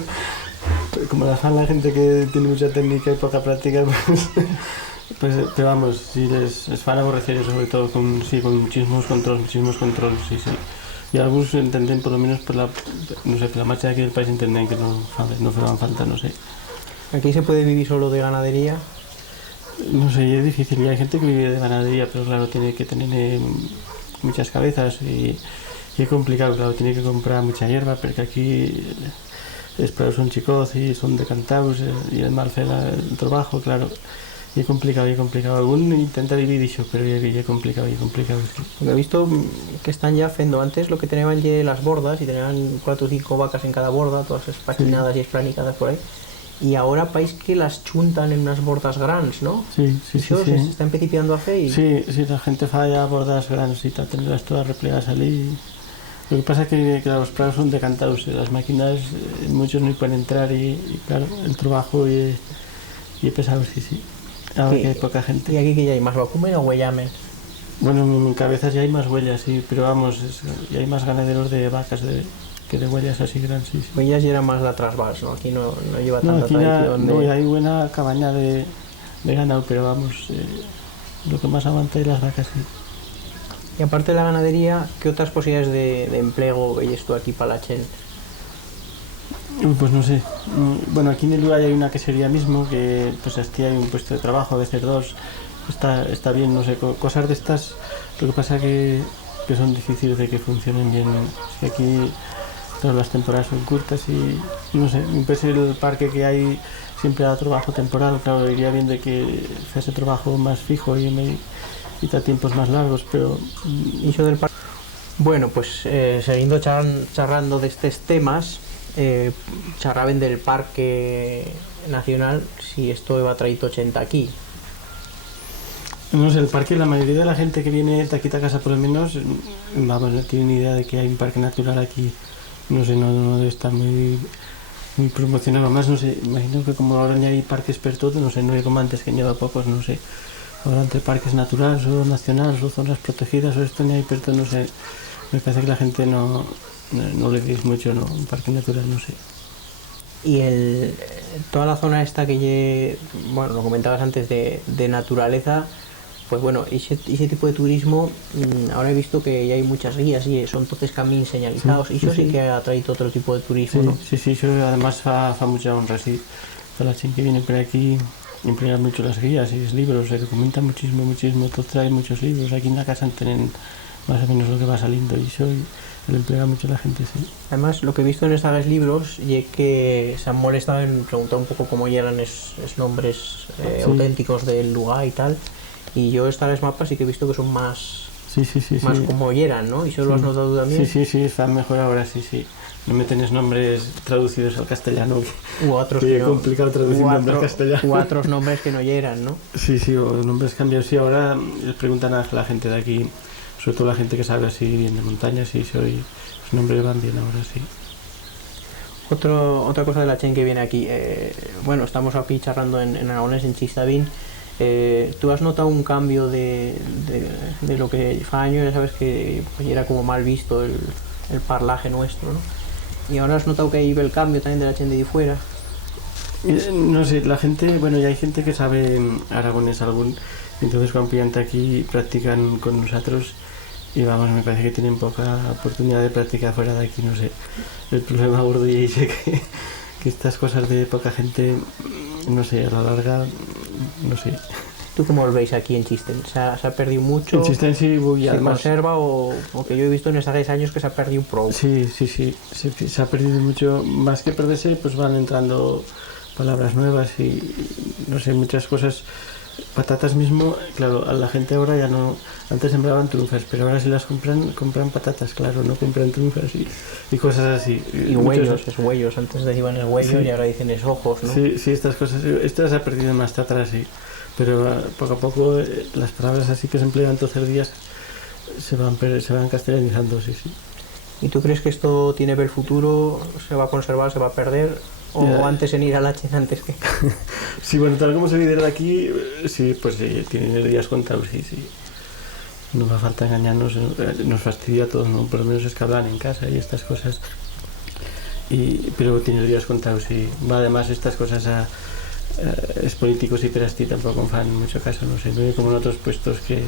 como las fan la gente que tiene mucha técnica y poca práctica, pues pero vamos, si les van a aborrecer sobre todo con muchísimos controles, sí. Y algunos entienden, por lo menos por la marcha de aquí del país, entienden que no hagan falta, no sé. ¿Aquí se puede vivir solo de ganadería? No sé, es difícil, y hay gente que vive de ganadería, pero claro, tiene que tener muchas cabezas y es complicado, claro, tiene que comprar mucha hierba, porque aquí los prados son chicos y son decantados y el mal fela el trabajo, claro. Y es complicado. Algún intenta vivir dicho, pero es complicado, sí. Porque he visto que están ya haciendo antes lo que tenían ya las bordas y tenían 4 o 5 vacas en cada borda, todas espachinadas y esplanicadas por ahí. Y ahora país que las chuntan en unas bordas grandes, ¿no? Sí. Eso se está empecipiando a hacer y... Sí, la gente falla bordas grandes y tenerlas todas replegadas allí. Lo que pasa es que los prados son decantados, las máquinas, muchos no pueden entrar y claro, el trabajo y pesado, sí. Ahora que hay poca gente. ¿Y aquí que ya hay más vacumen o huellamen? Bueno, en cabezas ya hay más huellas, sí, pero vamos, ya hay más ganaderos de vacas que de huellas así grandes, sí. Huellas ya era más la trasvals, ¿no? Aquí no lleva No, tanta aquí tradición de... no, hay buena cabaña de ganado, pero vamos, lo que más aguanta es las vacas, sí. Y aparte de la ganadería, ¿qué otras posibilidades de empleo veis tú aquí para la Chen? Pues no sé. Bueno, aquí en el lugar hay una quesería mismo, que pues aquí hay un puesto de trabajo, a veces 2. Está bien, no sé, cosas de estas. Lo que pasa que son difíciles de que funcionen bien. Es que aquí todas las temporadas son cortas y no sé, pues el parque que hay siempre da trabajo temporal, claro, iría bien de que fuese trabajo más fijo y da tiempos más largos, pero... ¿Y eso del parque? Bueno, pues siguiendo charrando de estos temas, charraben del Parque Nacional, si esto va a traer 80 aquí. No sé, el parque, la mayoría de la gente que viene de aquí a casa por lo menos, vamos, no tiene ni idea de que hay un parque natural aquí. No sé, no debe estar muy muy promocionado. Más, no sé, imagino que como ahora ya hay parques per todo, no sé, no hay como antes que lleva pocos, no sé. Ahora entre parques naturales o nacionales o zonas protegidas o esto ni hay per todo, no sé. Me parece que la gente no le dice mucho, ¿no? Un parque natural, no sé. Y toda la zona esta bueno, lo comentabas antes de naturaleza, pues bueno, ese tipo de turismo, ahora he visto que ya hay muchas guías y son todos caminos señalizados, y eso sí que ha traído otro tipo de turismo, ¿no? Sí, eso además fa mucha honra, sí. Toda la gente que viene por aquí emplea mucho las guías y los libros, se documenta muchísimo, todo trae muchos libros. Aquí en la casa tienen más o menos lo que va saliendo y eso lo emplea mucho la gente, sí. Además, lo que he visto en estos libros es que se han molestado en preguntar un poco cómo eran los nombres auténticos del lugar y tal, y yo estas mapas sí que he visto que son más más como eran, ¿no? ¿Y eso lo has notado también? Sí, están mejor ahora, sí. No me tenés nombres traducidos al castellano, u otros que es complicado traducir nombres al castellano. U otros nombres que no eran, ¿no? Sí, o nombres cambiados. Sí, ahora les preguntan a la gente de aquí, sobre todo la gente que sabe así bien de montañas, y los nombres van bien ahora, sí. Otra cosa de la gente que viene aquí, bueno, estamos aquí charlando en Aragonés, en Chistavín. ¿Tú has notado un cambio de lo que fa años, ya sabes que pues, era como mal visto el parlaje nuestro, ¿no? Y ahora has notado que hay el cambio también de la gente de fuera. No sé, la gente, bueno, ya hay gente que sabe aragonés algún, entonces cuando vienen aquí practican con nosotros y vamos, me parece que tienen poca oportunidad de practicar fuera de aquí, no sé. El problema gordo y es que estas cosas de poca gente, no sé, a la larga, no sé. ¿Tú cómo lo veis aquí en Chisten? ¿Se ha perdido mucho? En Chisten sí, voy ¿Se además conserva o que yo he visto en estos 6 años que se ha perdido un pro? Sí, se ha perdido mucho. Más que perderse, pues van entrando palabras nuevas y, no sé, muchas cosas. Patatas mismo, claro, a la gente ahora ya no... Antes sembraban trufas, pero ahora si las compran patatas, claro, no compran trufas y cosas así. Y huellos, es huellos. Antes decían es huellos y ahora dicen es ojos, ¿no? Sí, estas cosas. Estas se ha perdido más atrás, sí. Pero poco a poco las palabras así que se emplean todos los días se van castellanizando, sí. ¿Y tú crees que esto tiene ver futuro? ¿Se va a conservar, se va a perder? ¿O antes en ir a la Chen antes que...? Sí, bueno, tal como se vive de aquí, sí, pues sí, tienen días contados, sí. No va a falta engañarnos, nos fastidia a todos, ¿no? Por lo menos es que hablan en casa y estas cosas. Pero tiene días contados, sí. Va además estas cosas es políticos y perasti tampoco fan en mucho caso, no sé, no hay como en otros puestos que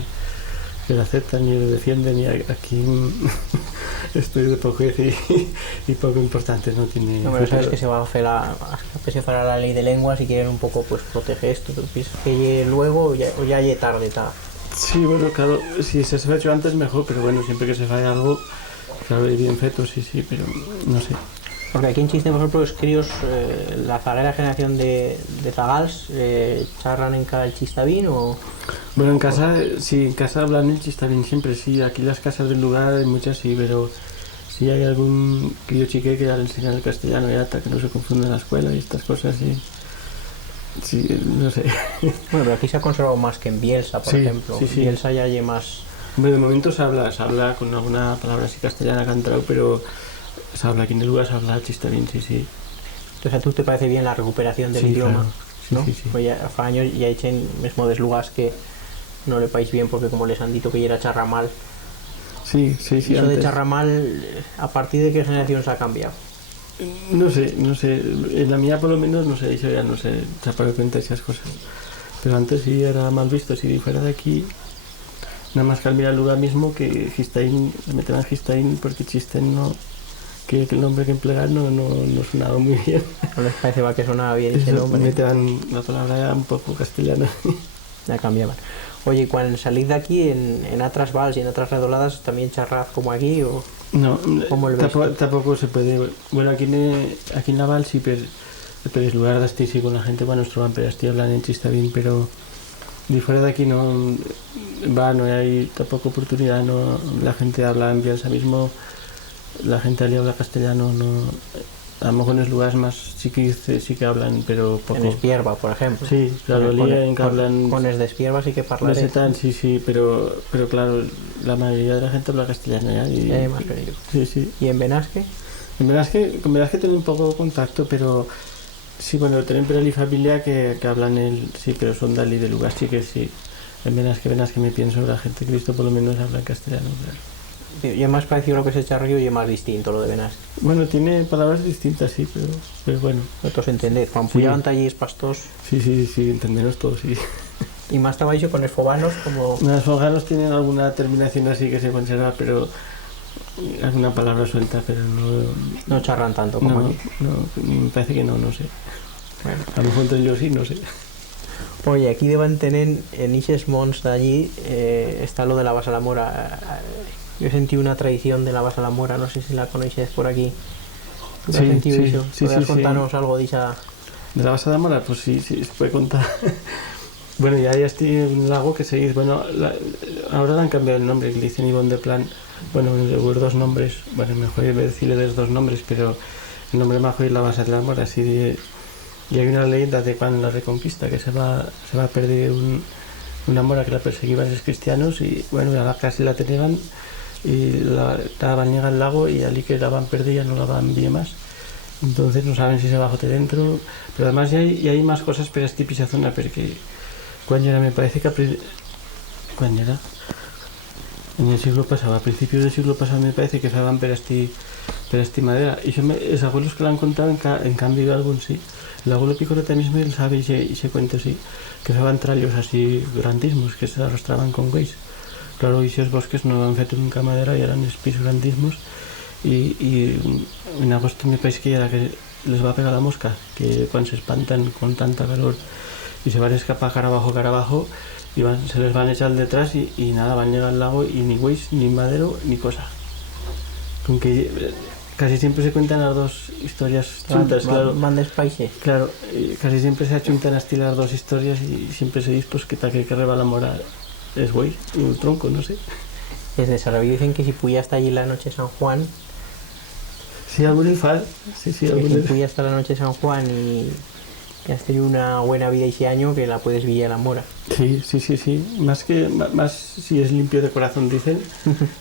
lo aceptan y lo defienden, y aquí estoy de poquez y poco importante, no tiene... No, pero sabes que se va a hacer se fará la ley de lenguas y quieren un poco pues proteger esto. ¿Tú piensas que luego o ya llegue tarde está? Sí, bueno, claro, si se ha hecho antes mejor, pero bueno, siempre que se falla algo, claro, hay bien feto, sí, pero no sé. Porque aquí en Chiste, por ejemplo, los críos, la zaguera generación de zagals, charlan en cada chistavín o... Bueno, en casa, sí, en casa hablan el chistavín siempre, sí. Aquí las casas del lugar hay muchas, sí, pero si hay algún crío chique que ya le enseñan el castellano y hasta que no se confunda en la escuela y estas cosas, sí. Sí, no sé. Bueno, pero aquí se ha conservado más que en Bielsa, por ejemplo. Sí. Bielsa ya hay más... Hombre, de momento se habla con alguna palabra así castellana que ha entrado, pero... Se habla aquí en el lugar, se habla chistavín, sí. Entonces, ¿a tú te parece bien la recuperación del idioma? Claro. Sí, ¿no? Pues ya hace años ya echen mismo de lugares que no le país bien porque como les han dicho que ya era charramal. Sí. Eso antes. de charramal, ¿a partir de qué generación se ha cambiado? No sé. En la mía por lo menos, no sé, yo ya no sé, se ha dado cuenta de esas cosas. Pero antes sí era mal visto, si fuera de aquí, nada más que al mirar el lugar mismo, que Gistaín, le meterán Gistaín porque Chisten no... que el nombre que emplean no sonaba muy bien. ¿No les parece que sonaba bien ese nombre? Metían la palabra un poco castellana. La cambiaban. Oye, cuando salís de aquí, en otras vals y en otras redoladas, ¿también charrad como aquí o...? No, ¿cómo lo ves? tampoco se puede... Bueno, aquí en la val sí, pero el lugar de este sí con la gente, bueno, nuestro van pero estoy hablando en chistavín, pero de fuera de aquí no hay tampoco oportunidad, no, la gente habla en Bielsa mismo. La gente allí habla castellano, no, a lo mejor en los lugares más sí que hablan, pero poco. En Espierva, por ejemplo. Sí, claro, en que hablan... Con de Espierva sí que parlaré. Sí, pero claro, la mayoría de la gente habla castellano ya. Más peligro. Sí. ¿Y en Benasque? En verdad es que tengo un poco contacto, pero sí, bueno, tienen per allí familia que hablan sí, pero son de allí de lugar, sí que sí. En verdad es que me pienso, la gente que he visto por lo menos habla castellano, claro. Y es más parecido a lo que es Charrillo y es más distinto lo de Benasque. Bueno, tiene palabras distintas, sí, pero bueno. Vosotros entendéis, cuando Sí. puyaban allí es pastos Sí, entendemos todo, sí. y más trabajo con los fobanos como... Los foganos tienen alguna terminación así que se conserva, pero alguna palabra suelta, pero No charran tanto como aquí. me parece que no sé. Bueno. A lo mejor entonces yo sí, no sé. Oye, aquí deben tener en Ixes Mons de allí está lo de la Basa la Mora. Yo sentí una tradición de la Basa la Mora, no sé si la conocéis por aquí. ¿Tú has Sí, sentido sí, eso? sí, ¿Podrías sí, contarnos algo de esa...? ¿De la base de Mora? Pues sí, se puede contar. Bueno, ya estoy en un lago que seguís. Bueno, ahora le han cambiado el nombre, que le dicen Ivonne de Plan. Bueno, hubo dos nombres. Bueno, mejor decirle de los dos nombres, pero el nombre majo es la base de la Mora. Así y hay una leyenda de cuando la Reconquista, que se va a perder una mora que la perseguían los cristianos y bueno, ya casi la tenían y la van al lago y allí que la van perdida no la van bien más. Entonces no saben si se bajó de dentro, pero además ya hay más cosas para esta pisa zona, porque cuando era, me parece que cuando era en el siglo pasado, a principios del siglo pasado me parece que se van per esti madera y los abuelos que lo han contado en cambio algún sí. El abuelo Picoreta mismo él sabe y se cuenta sí, que se van trallos así grandísimos que se arrastraban con güeyes. Claro, y esos bosques no han feito nunca madera y eran pisos grandísimos y en agosto me parece que era que les va a pegar la mosca, que cuando se espantan con tanta calor y se van a escapar cara abajo y se les van a echar detrás y nada, van a llegar al lago y ni güeyes, ni madero, ni cosa. Con que casi siempre se cuentan las dos historias juntas, claro. Mandes países. Claro, casi siempre se achuntan a las dos historias y siempre se dice pues, que para que reba la mora es güey, un tronco, no sé. Desde Sarabí dicen que si puya hasta allí la noche de San Juan, Sí, algún fal, sí, que algún si puya hasta la noche de San Juan y has tenido una buena vida ese año, que la puedes villa la mora. Sí, más si es limpio de corazón dicen,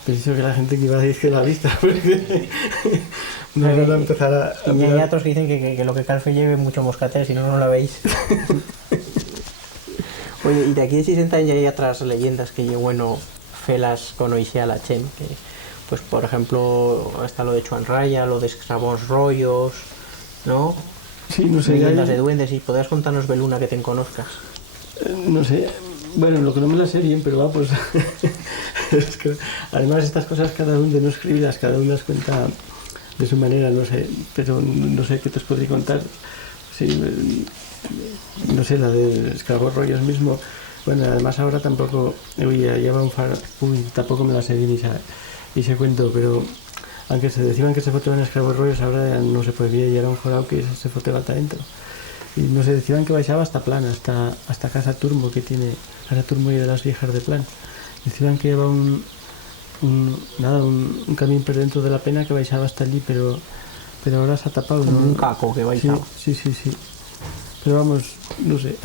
pienso que la gente que iba a decir que la vista, porque no van a empezar a Y hay mirar. otros que dicen que lo que calfe lleve mucho moscatel, si no, no la veis. Oye, y de aquí de 60 años ya hay otras leyendas que yo, bueno, felas con a la Chem, que, pues por ejemplo, está lo de Chuan Raya, lo de Escravons Rollos, ¿no? Sí, no sé, Leyendas de duendes, y podrías contarnos Beluna que te conozcas. no sé, bueno, lo que no me la sé bien, pero va, pues es que, además estas cosas cada uno de no escribirlas, cada uno las cuenta de su manera, no sé, pero no sé qué te os podría contar. Sí, no sé, la de Escravos Rollos mismo, bueno, además ahora tampoco, tampoco me la sé bien y se cuento, pero aunque se decían que se foteaban Escravos Rollos, ahora ya no se podía y era un jorado que se foteaba hasta dentro. Y no se decían que baixaba hasta Plan, hasta Casa Turmo, que tiene Casa Turmo y de las viejas de Plan. Decían que lleva un camino por dentro de la pena que baixaba hasta allí, pero ahora se ha tapado. Como ¿no? un caco que baixaba. Sí. Pero vamos, no sé.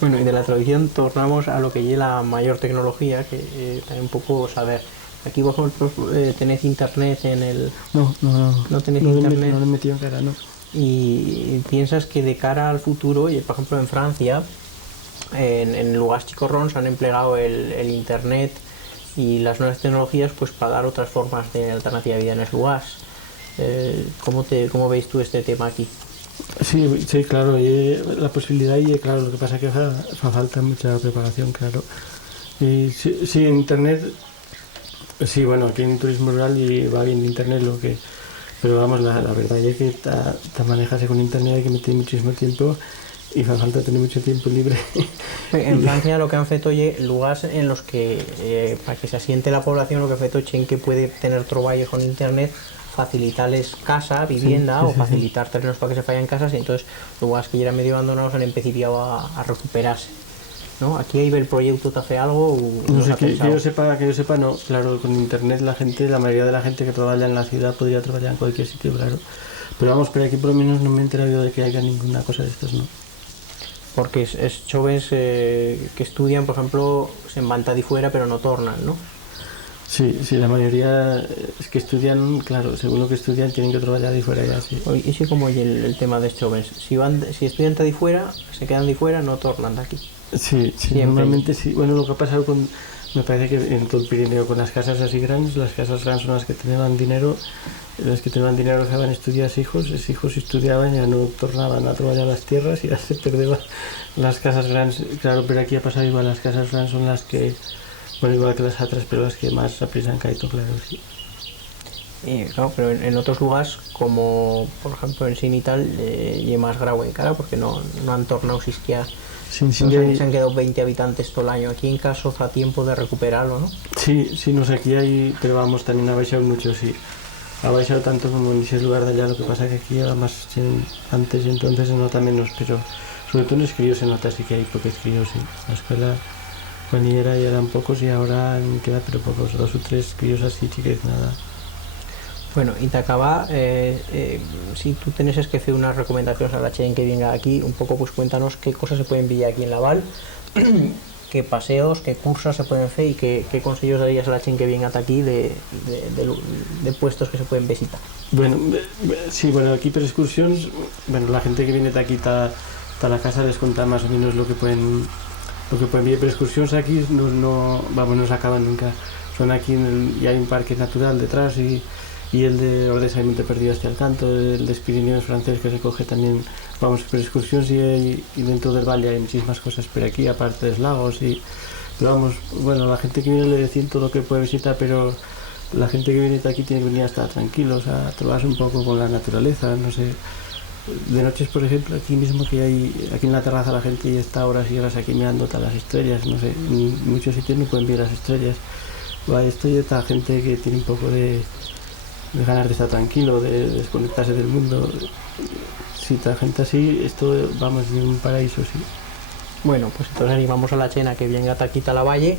Bueno, y de la tradición tornamos a lo que lleva la mayor tecnología, que también un poco saber. Aquí vosotros tenéis internet en el... No tenéis no internet. No le he metido en cara, no. Y piensas que de cara al futuro, y por ejemplo en Francia, en lugares chicorrons han empleado el internet y las nuevas tecnologías pues para dar otras formas de alternativa de vida en los lugares. ¿Cómo veis tú este tema aquí? Sí, claro, y la posibilidad y claro, lo que pasa es que fa falta mucha preparación, claro. Y sí, internet, sí, bueno, aquí en turismo rural y va bien internet lo que... Pero vamos, la verdad es que te manejas con internet hay que meter muchísimo tiempo y fa falta tener mucho tiempo libre. En Francia lo que han feito es lugares en los que para que se asiente la población, lo que han feito es que puede tener trabajo con internet, facilitarles casa, vivienda, o facilitar terrenos para que se fallen casas, y entonces lugares que ya eran medio abandonados han empezado a recuperarse, ¿no? Aquí hay el proyecto te hace algo o No sé, se ha que pensado? yo sepa, no. Claro, con internet la mayoría de la gente que trabaja en la ciudad podría trabajar en cualquier sitio, claro. Pero vamos, pero aquí por lo menos no me he enterado yo de que haya ninguna cosa de estas, ¿no? Porque es jóvenes que estudian, por ejemplo, se van de fuera pero no tornan, ¿no? Sí, sí, la mayoría es que estudian, claro, según lo que estudian tienen que trabajar de fuera ya, sí. I així com el tema dels joves, si estudien de fuera, se quedan de fuera, no tornan de aquí. Sí, sí, Siempre. normalmente sí. Bueno, lo que ha pasado con, me parece que en todo el Pirineo, con las casas así grandes, las casas grandes son las que tenían dinero, los dejaban estudiar a los hijos estudiaban, ya no tornaban a trabajar las tierras y ya se perdeban las casas grandes. Claro, pero aquí ha pasado igual, las casas grandes son las que, bueno, igual que las otras, pero las que más rápido han caído, claro, sí. Y, claro, pero en otros lugares, como por ejemplo en Sin y tal, y más grave encara, porque no han tornado siquiera. Sí, Se han quedado 20 habitantes todo el año. Aquí en caso fa tiempo de recuperarlo, ¿no? Sí, sí, no sé, aquí hay, pero vamos, también ha bajado mucho, sí. Ha bajado tanto como en ese lugar de allá, lo que pasa que aquí además antes y entonces se nota menos, pero sobre todo en los críos se nota, sí que hay pocos críos, sí. La escuela cuando ya eran pocos y ahora queda pero pocos, 2 o 3 críos así, chiques, nada. Bueno, y te acaba, si tú tienes que hacer unas recomendaciones a la gente que venga aquí, un poco pues cuéntanos qué cosas se pueden ver aquí en Laval, qué paseos, qué cursos se pueden hacer y qué consejos darías a la gente que venga hasta aquí de puestos que se pueden visitar. Bueno, sí, bueno, aquí por excursiones, bueno, la gente que viene de aquí está la casa les cuenta más o menos lo que pueden ver, pero excursiones aquí no se acaban nunca. Son aquí, y hay un parque natural detrás y el de Ordesa y Monteperdido hasta el canto, el de Pirineos francés que se coge también, vamos por excursiones y dentro del valle hay muchísimas cosas por aquí, aparte de los lagos pero vamos, bueno, la gente que viene le decir todo lo que puede visitar, pero la gente que viene de aquí tiene que venir a estar tranquilos, a trobarse un poco con la naturaleza, no sé. De noches, por ejemplo, aquí mismo que hay, aquí en la terraza la gente ya está horas y horas aquí mirando todas las estrellas, no sé, en muchos sitios no pueden ver las estrellas. Esto ya está gente que tiene un poco de ganas de estar tranquilo, de desconectarse del mundo. Si está gente así, esto vamos en un paraíso, sí. Bueno, pues entonces animamos a la chena que venga aquí a la valle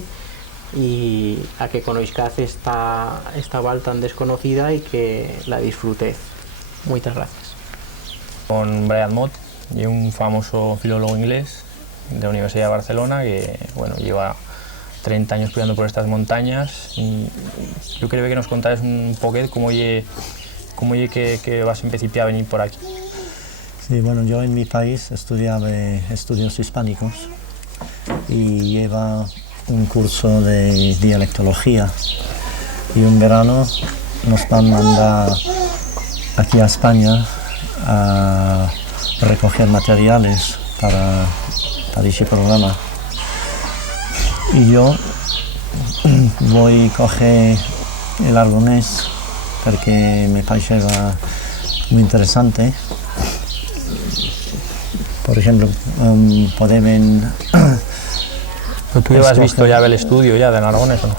y a que conozcáis esta val tan desconocida y que la disfrutéis. Muchas gracias. Con Brian Mott, y un famoso filólogo inglés de la Universidad de Barcelona que bueno, lleva 30 años estudiando por estas montañas y yo quería que nos contáis un poquet cómo que vas a empezar a venir por aquí. Sí, bueno, yo en mi país estudiaba estudios hispánicos y lleva un curso de dialectología y un verano nos van a mandar aquí a España a recoger materiales para ese programa. Y yo voy a coger el aragonés porque me parecía muy interesante. Por ejemplo, pueden... ¿Pero tú has visto ya el estudio ya del aragonés o no?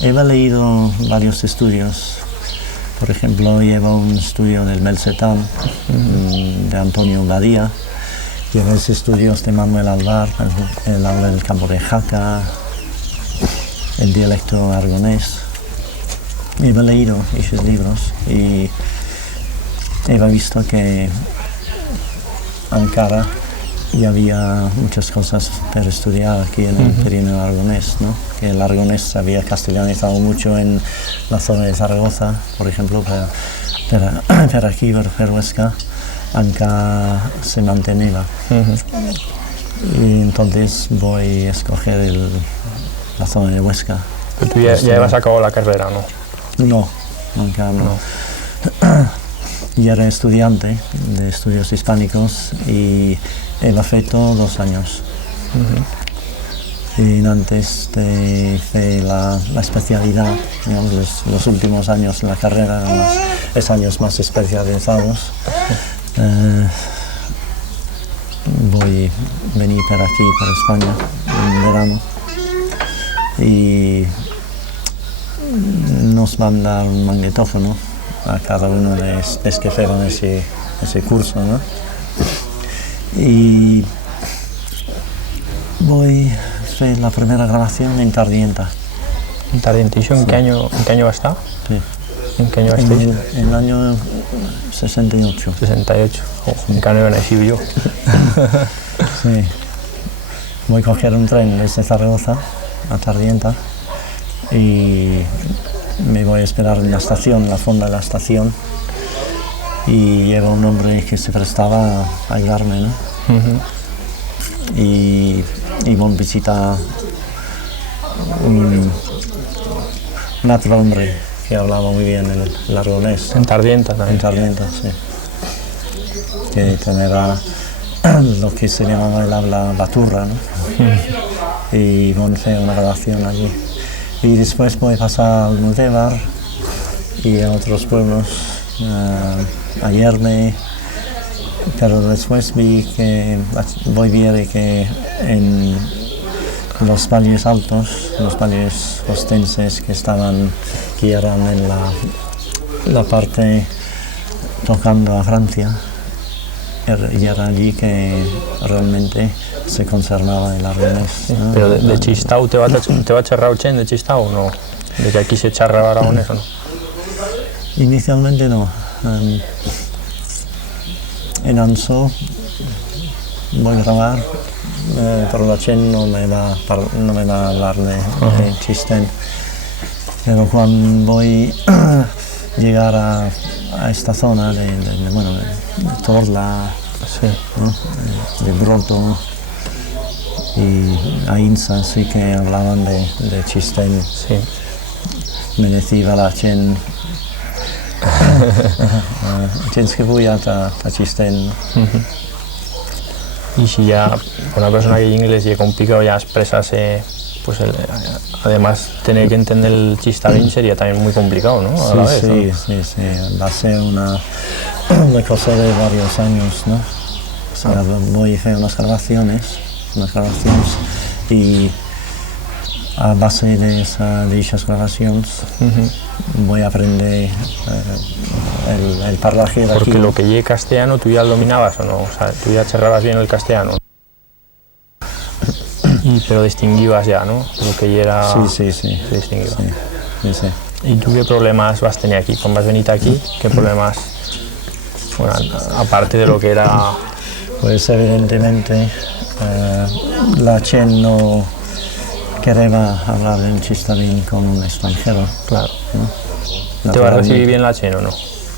He leído varios estudios. Por ejemplo, llevo un estudio del Melsetal, de Antonio Badía, llevo estudios de Manuel Alvar, el habla del campo de Jaca, el dialecto aragonés. He leído esos libros y he visto que Ankara y había muchas cosas para estudiar aquí en el Pirineo aragonés, ¿no? Que el aragonés se había castellanizado mucho en la zona de Zaragoza, por ejemplo, pero aquí, para Huesca, Ankara se mantenía. Y entonces voy a escoger la zona de Huesca. Pero tú ya has acabado la carrera, ¿no? No, nunca no. Yo era estudiante de estudios hispánicos y he feito 2 años. Y antes de hacer la especialidad, digamos, los últimos años de la carrera, los años más especializados, voy a venir para aquí, para España, en verano. Y nos van a dar un magnetófono a cada uno de los que hicieron ese curso, ¿no? Y voy a hacer la primera grabación en Tardienta. ¿En Tardienta? ¿Y en qué año está? Sí. ¿En qué año estáis? En el año 68. 68. En qué año nací yo. Sí. Voy a coger un tren desde Zaragoza a Tardienta y me voy a esperar en la estación, en la fonda de la estación, y lleva un hombre que se prestaba a ayudarme, ¿no? Y voy a visitar un otro hombre que hablaba muy bien el aragonés. En Tardienta también. En Tardienta, sí. Que tenía lo que se llamaba el habla baturra, ¿no? Y voy a hacer una grabación allí. Y después voy a pasar a Almudévar y a otros pueblos. Ayer pero después vi que voy a ver que en los valles altos, los valles ostenses que eran en la parte tocando a Francia, y era allí que realmente se conservaba el aragonés. ¿No? Pero de Chistau te va a charrar chen de Chistau o no? ¿De que aquí se charra aragonés o no? Inicialmente no. En Ansó voy a grabar, pero la chen no me va a hablar de chistén. Pero cuando voy a llegar a esta zona de Torla, sí, ¿no? De Broto y Ainsa, sí que hablaban de chistén. Sí. Me decía la chen, tienes que voy a chistén. Y si ya una persona que inglés y complicado ya expresarse, pues además tener que entender el chistavín sería también muy complicado, ¿no? A la vez, sí, ¿no? sí, va a ser una cosa de varios años, ¿no? O sea, voy a hacer unas grabaciones y a base de esas grabaciones voy a aprender el parlaje de aquí. Porque lo que llegue castellano, ¿tú ya lo dominabas o no? O sea, tú ya charrabas bien el castellano. Pero distinguías ya, ¿no? Lo que ya era... Sí. Se distinguía. Sí. ¿Y tú qué problemas vas a tener aquí? Cuando vas a venir aquí, ¿qué problemas? Bueno, aparte de lo que era... Pues evidentemente la chen no quería hablar en chistavín con un extranjero. Claro. ¿No? ¿Te va a recibir bien la chen o no?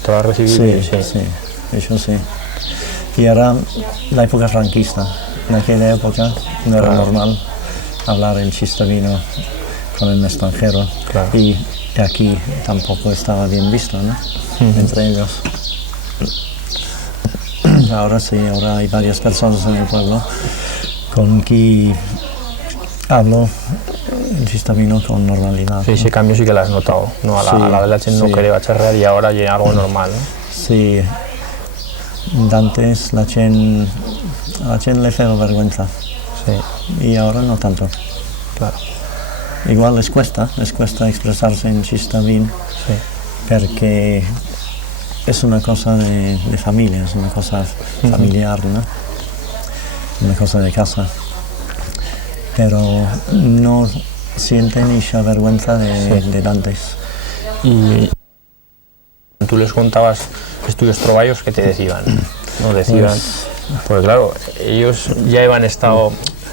¿Te va a recibir bien? Sí, eso sí. Y era la época franquista. En aquella época no era normal hablar en chistavino con un extranjero. Claro. Y aquí tampoco estaba bien visto, ¿no? Entre ellos. Ahora sí, ahora hay varias personas en el pueblo con quien hablo en chistavino con normalidad. Sí, ese cambio sí que lo has notado, ¿no? A la vez la gente no quería charrar y ahora ya algo normal, ¿no? Sí, antes la chen le hacía vergüenza. Sí. Y ahora no tanto. Claro. Igual les cuesta expresarse en chistavín, porque es una cosa de familia, es una cosa familiar, ¿no? Una cosa de casa. Pero no sienten esa vergüenza de antes. Y tú les contabas estudios trovallos que te decían, ¿no? Decían, pues claro, ellos ya habían estado,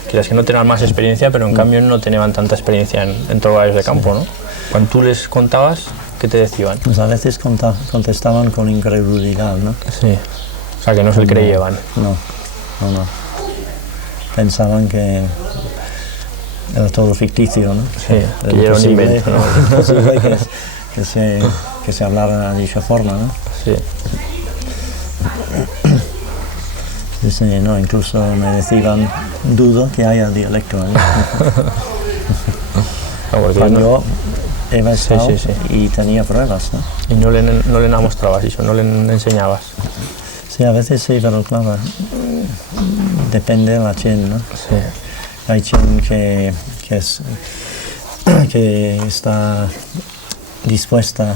quizás que no tenían más experiencia, pero en cambio no tenían tanta experiencia en trovallos de campo, ¿no? Cuando tú les contabas, ¿qué te decían? Pues a veces contestaban con incredulidad, ¿no? Sí, o sea que no se creían. No. Pensaban que era todo ficticio, ¿no? Sí, que era un invento, ¿no? Es imposible que se hablara de esa forma, ¿no? Sí. Sí, no, incluso me decían, dudo que haya dialecto, ¿no? Cuando yo he estado y tenía pruebas, ¿no? Y no le mostrabas eso, no le enseñabas. Sí, a veces sí, pero claro, depende de la chen, ¿no? Sí. Hay chen que está dispuesta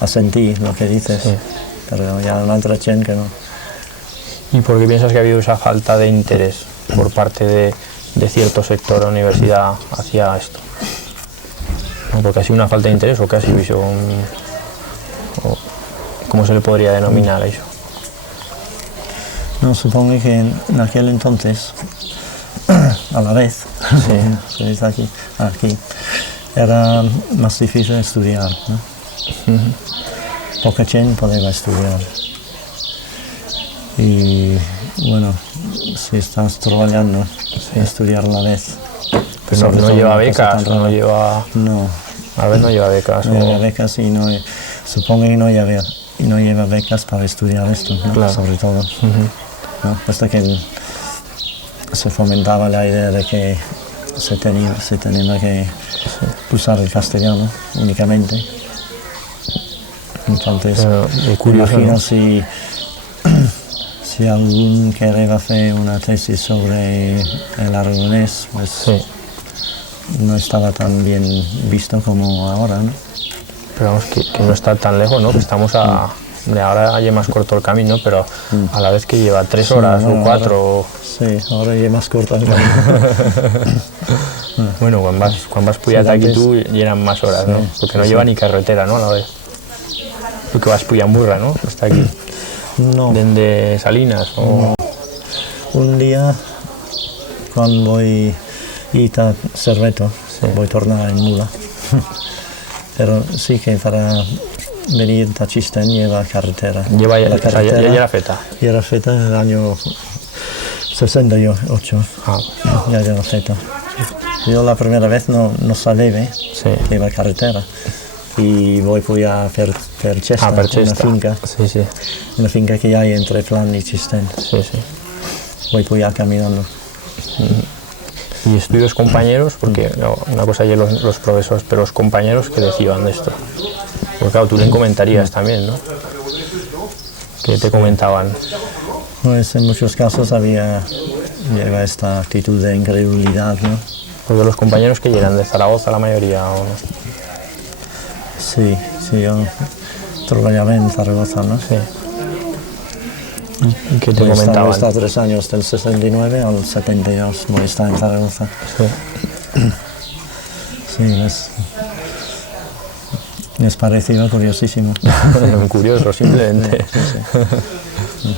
a sentir lo que dices, pero ya la otra chen que no. ¿Y por qué piensas que ha habido esa falta de interés por parte de cierto sector de la universidad hacia esto? ¿Porque ha sido una falta de interés o qué ha sido eso? ¿Cómo se le podría denominar eso? No, supongo que en aquel entonces a la vez, se dice aquí, era más difícil estudiar, ¿no? Poca gente podía estudiar. Y bueno, si estás trabajando, estudiar a la vez. Pero no lleva becas, no lleva... No. A ver, no lleva becas. No lleva becas y no, supongo que no lleva becas para estudiar esto, ¿no? Claro. Sobre todo. ¿No? Hasta que se fomentaba la idea de que se tenía que usar el castellano únicamente. Entonces, imagino, ¿no? si alguien quería hacer una tesis sobre el aragonés, pues no estaba tan bien visto como ahora, ¿no? Pero vamos, que no está tan lejos, ¿no? Que estamos a... Hombre, ahora ya más corto el camino, pero a la vez que lleva 3 horas o 4... Sí, ahora ya más corto el camino. Bueno, quan vas pujar aquí tú llenan más horas, ¿no? Porque no lleva ni carretera, ¿no? A la vez. Tú que vas pujar en burra, ¿no? Hasta aquí. No. ¿Desde Salinas o...? No. Un día, cuando voy a Cerveto, voy a tornar en mula. Pero sí que para venir a Chistén lleva carretera. Lleva ya, o sea, ya era feta. Ya era feta en el año 68. Ya era feta. Yo la primera vez no sabía que iba carretera. Y voy a hacer Perchesta, una finca. Sí. Una finca que hay entre Flan y Chistén. Sí. Voy a caminando. ¿Y estudios compañeros? Porque una cosa ya los profesores, pero los compañeros que decían de esto. Porque claro, tú le comentarías también, ¿no? ¿Qué te comentaban? Pues en muchos casos lleva esta actitud de incredulidad, ¿no? Porque los compañeros que llegan de Zaragoza la mayoría, ¿o no? Sí, yo trabajaba en Zaragoza, ¿no? Sí. ¿Y qué te comentaban? He estado 3 años, del 69 al 72, voy a estar en Zaragoza. Sí, es parecido, curiosísimo. Curioso, simplemente. Sí.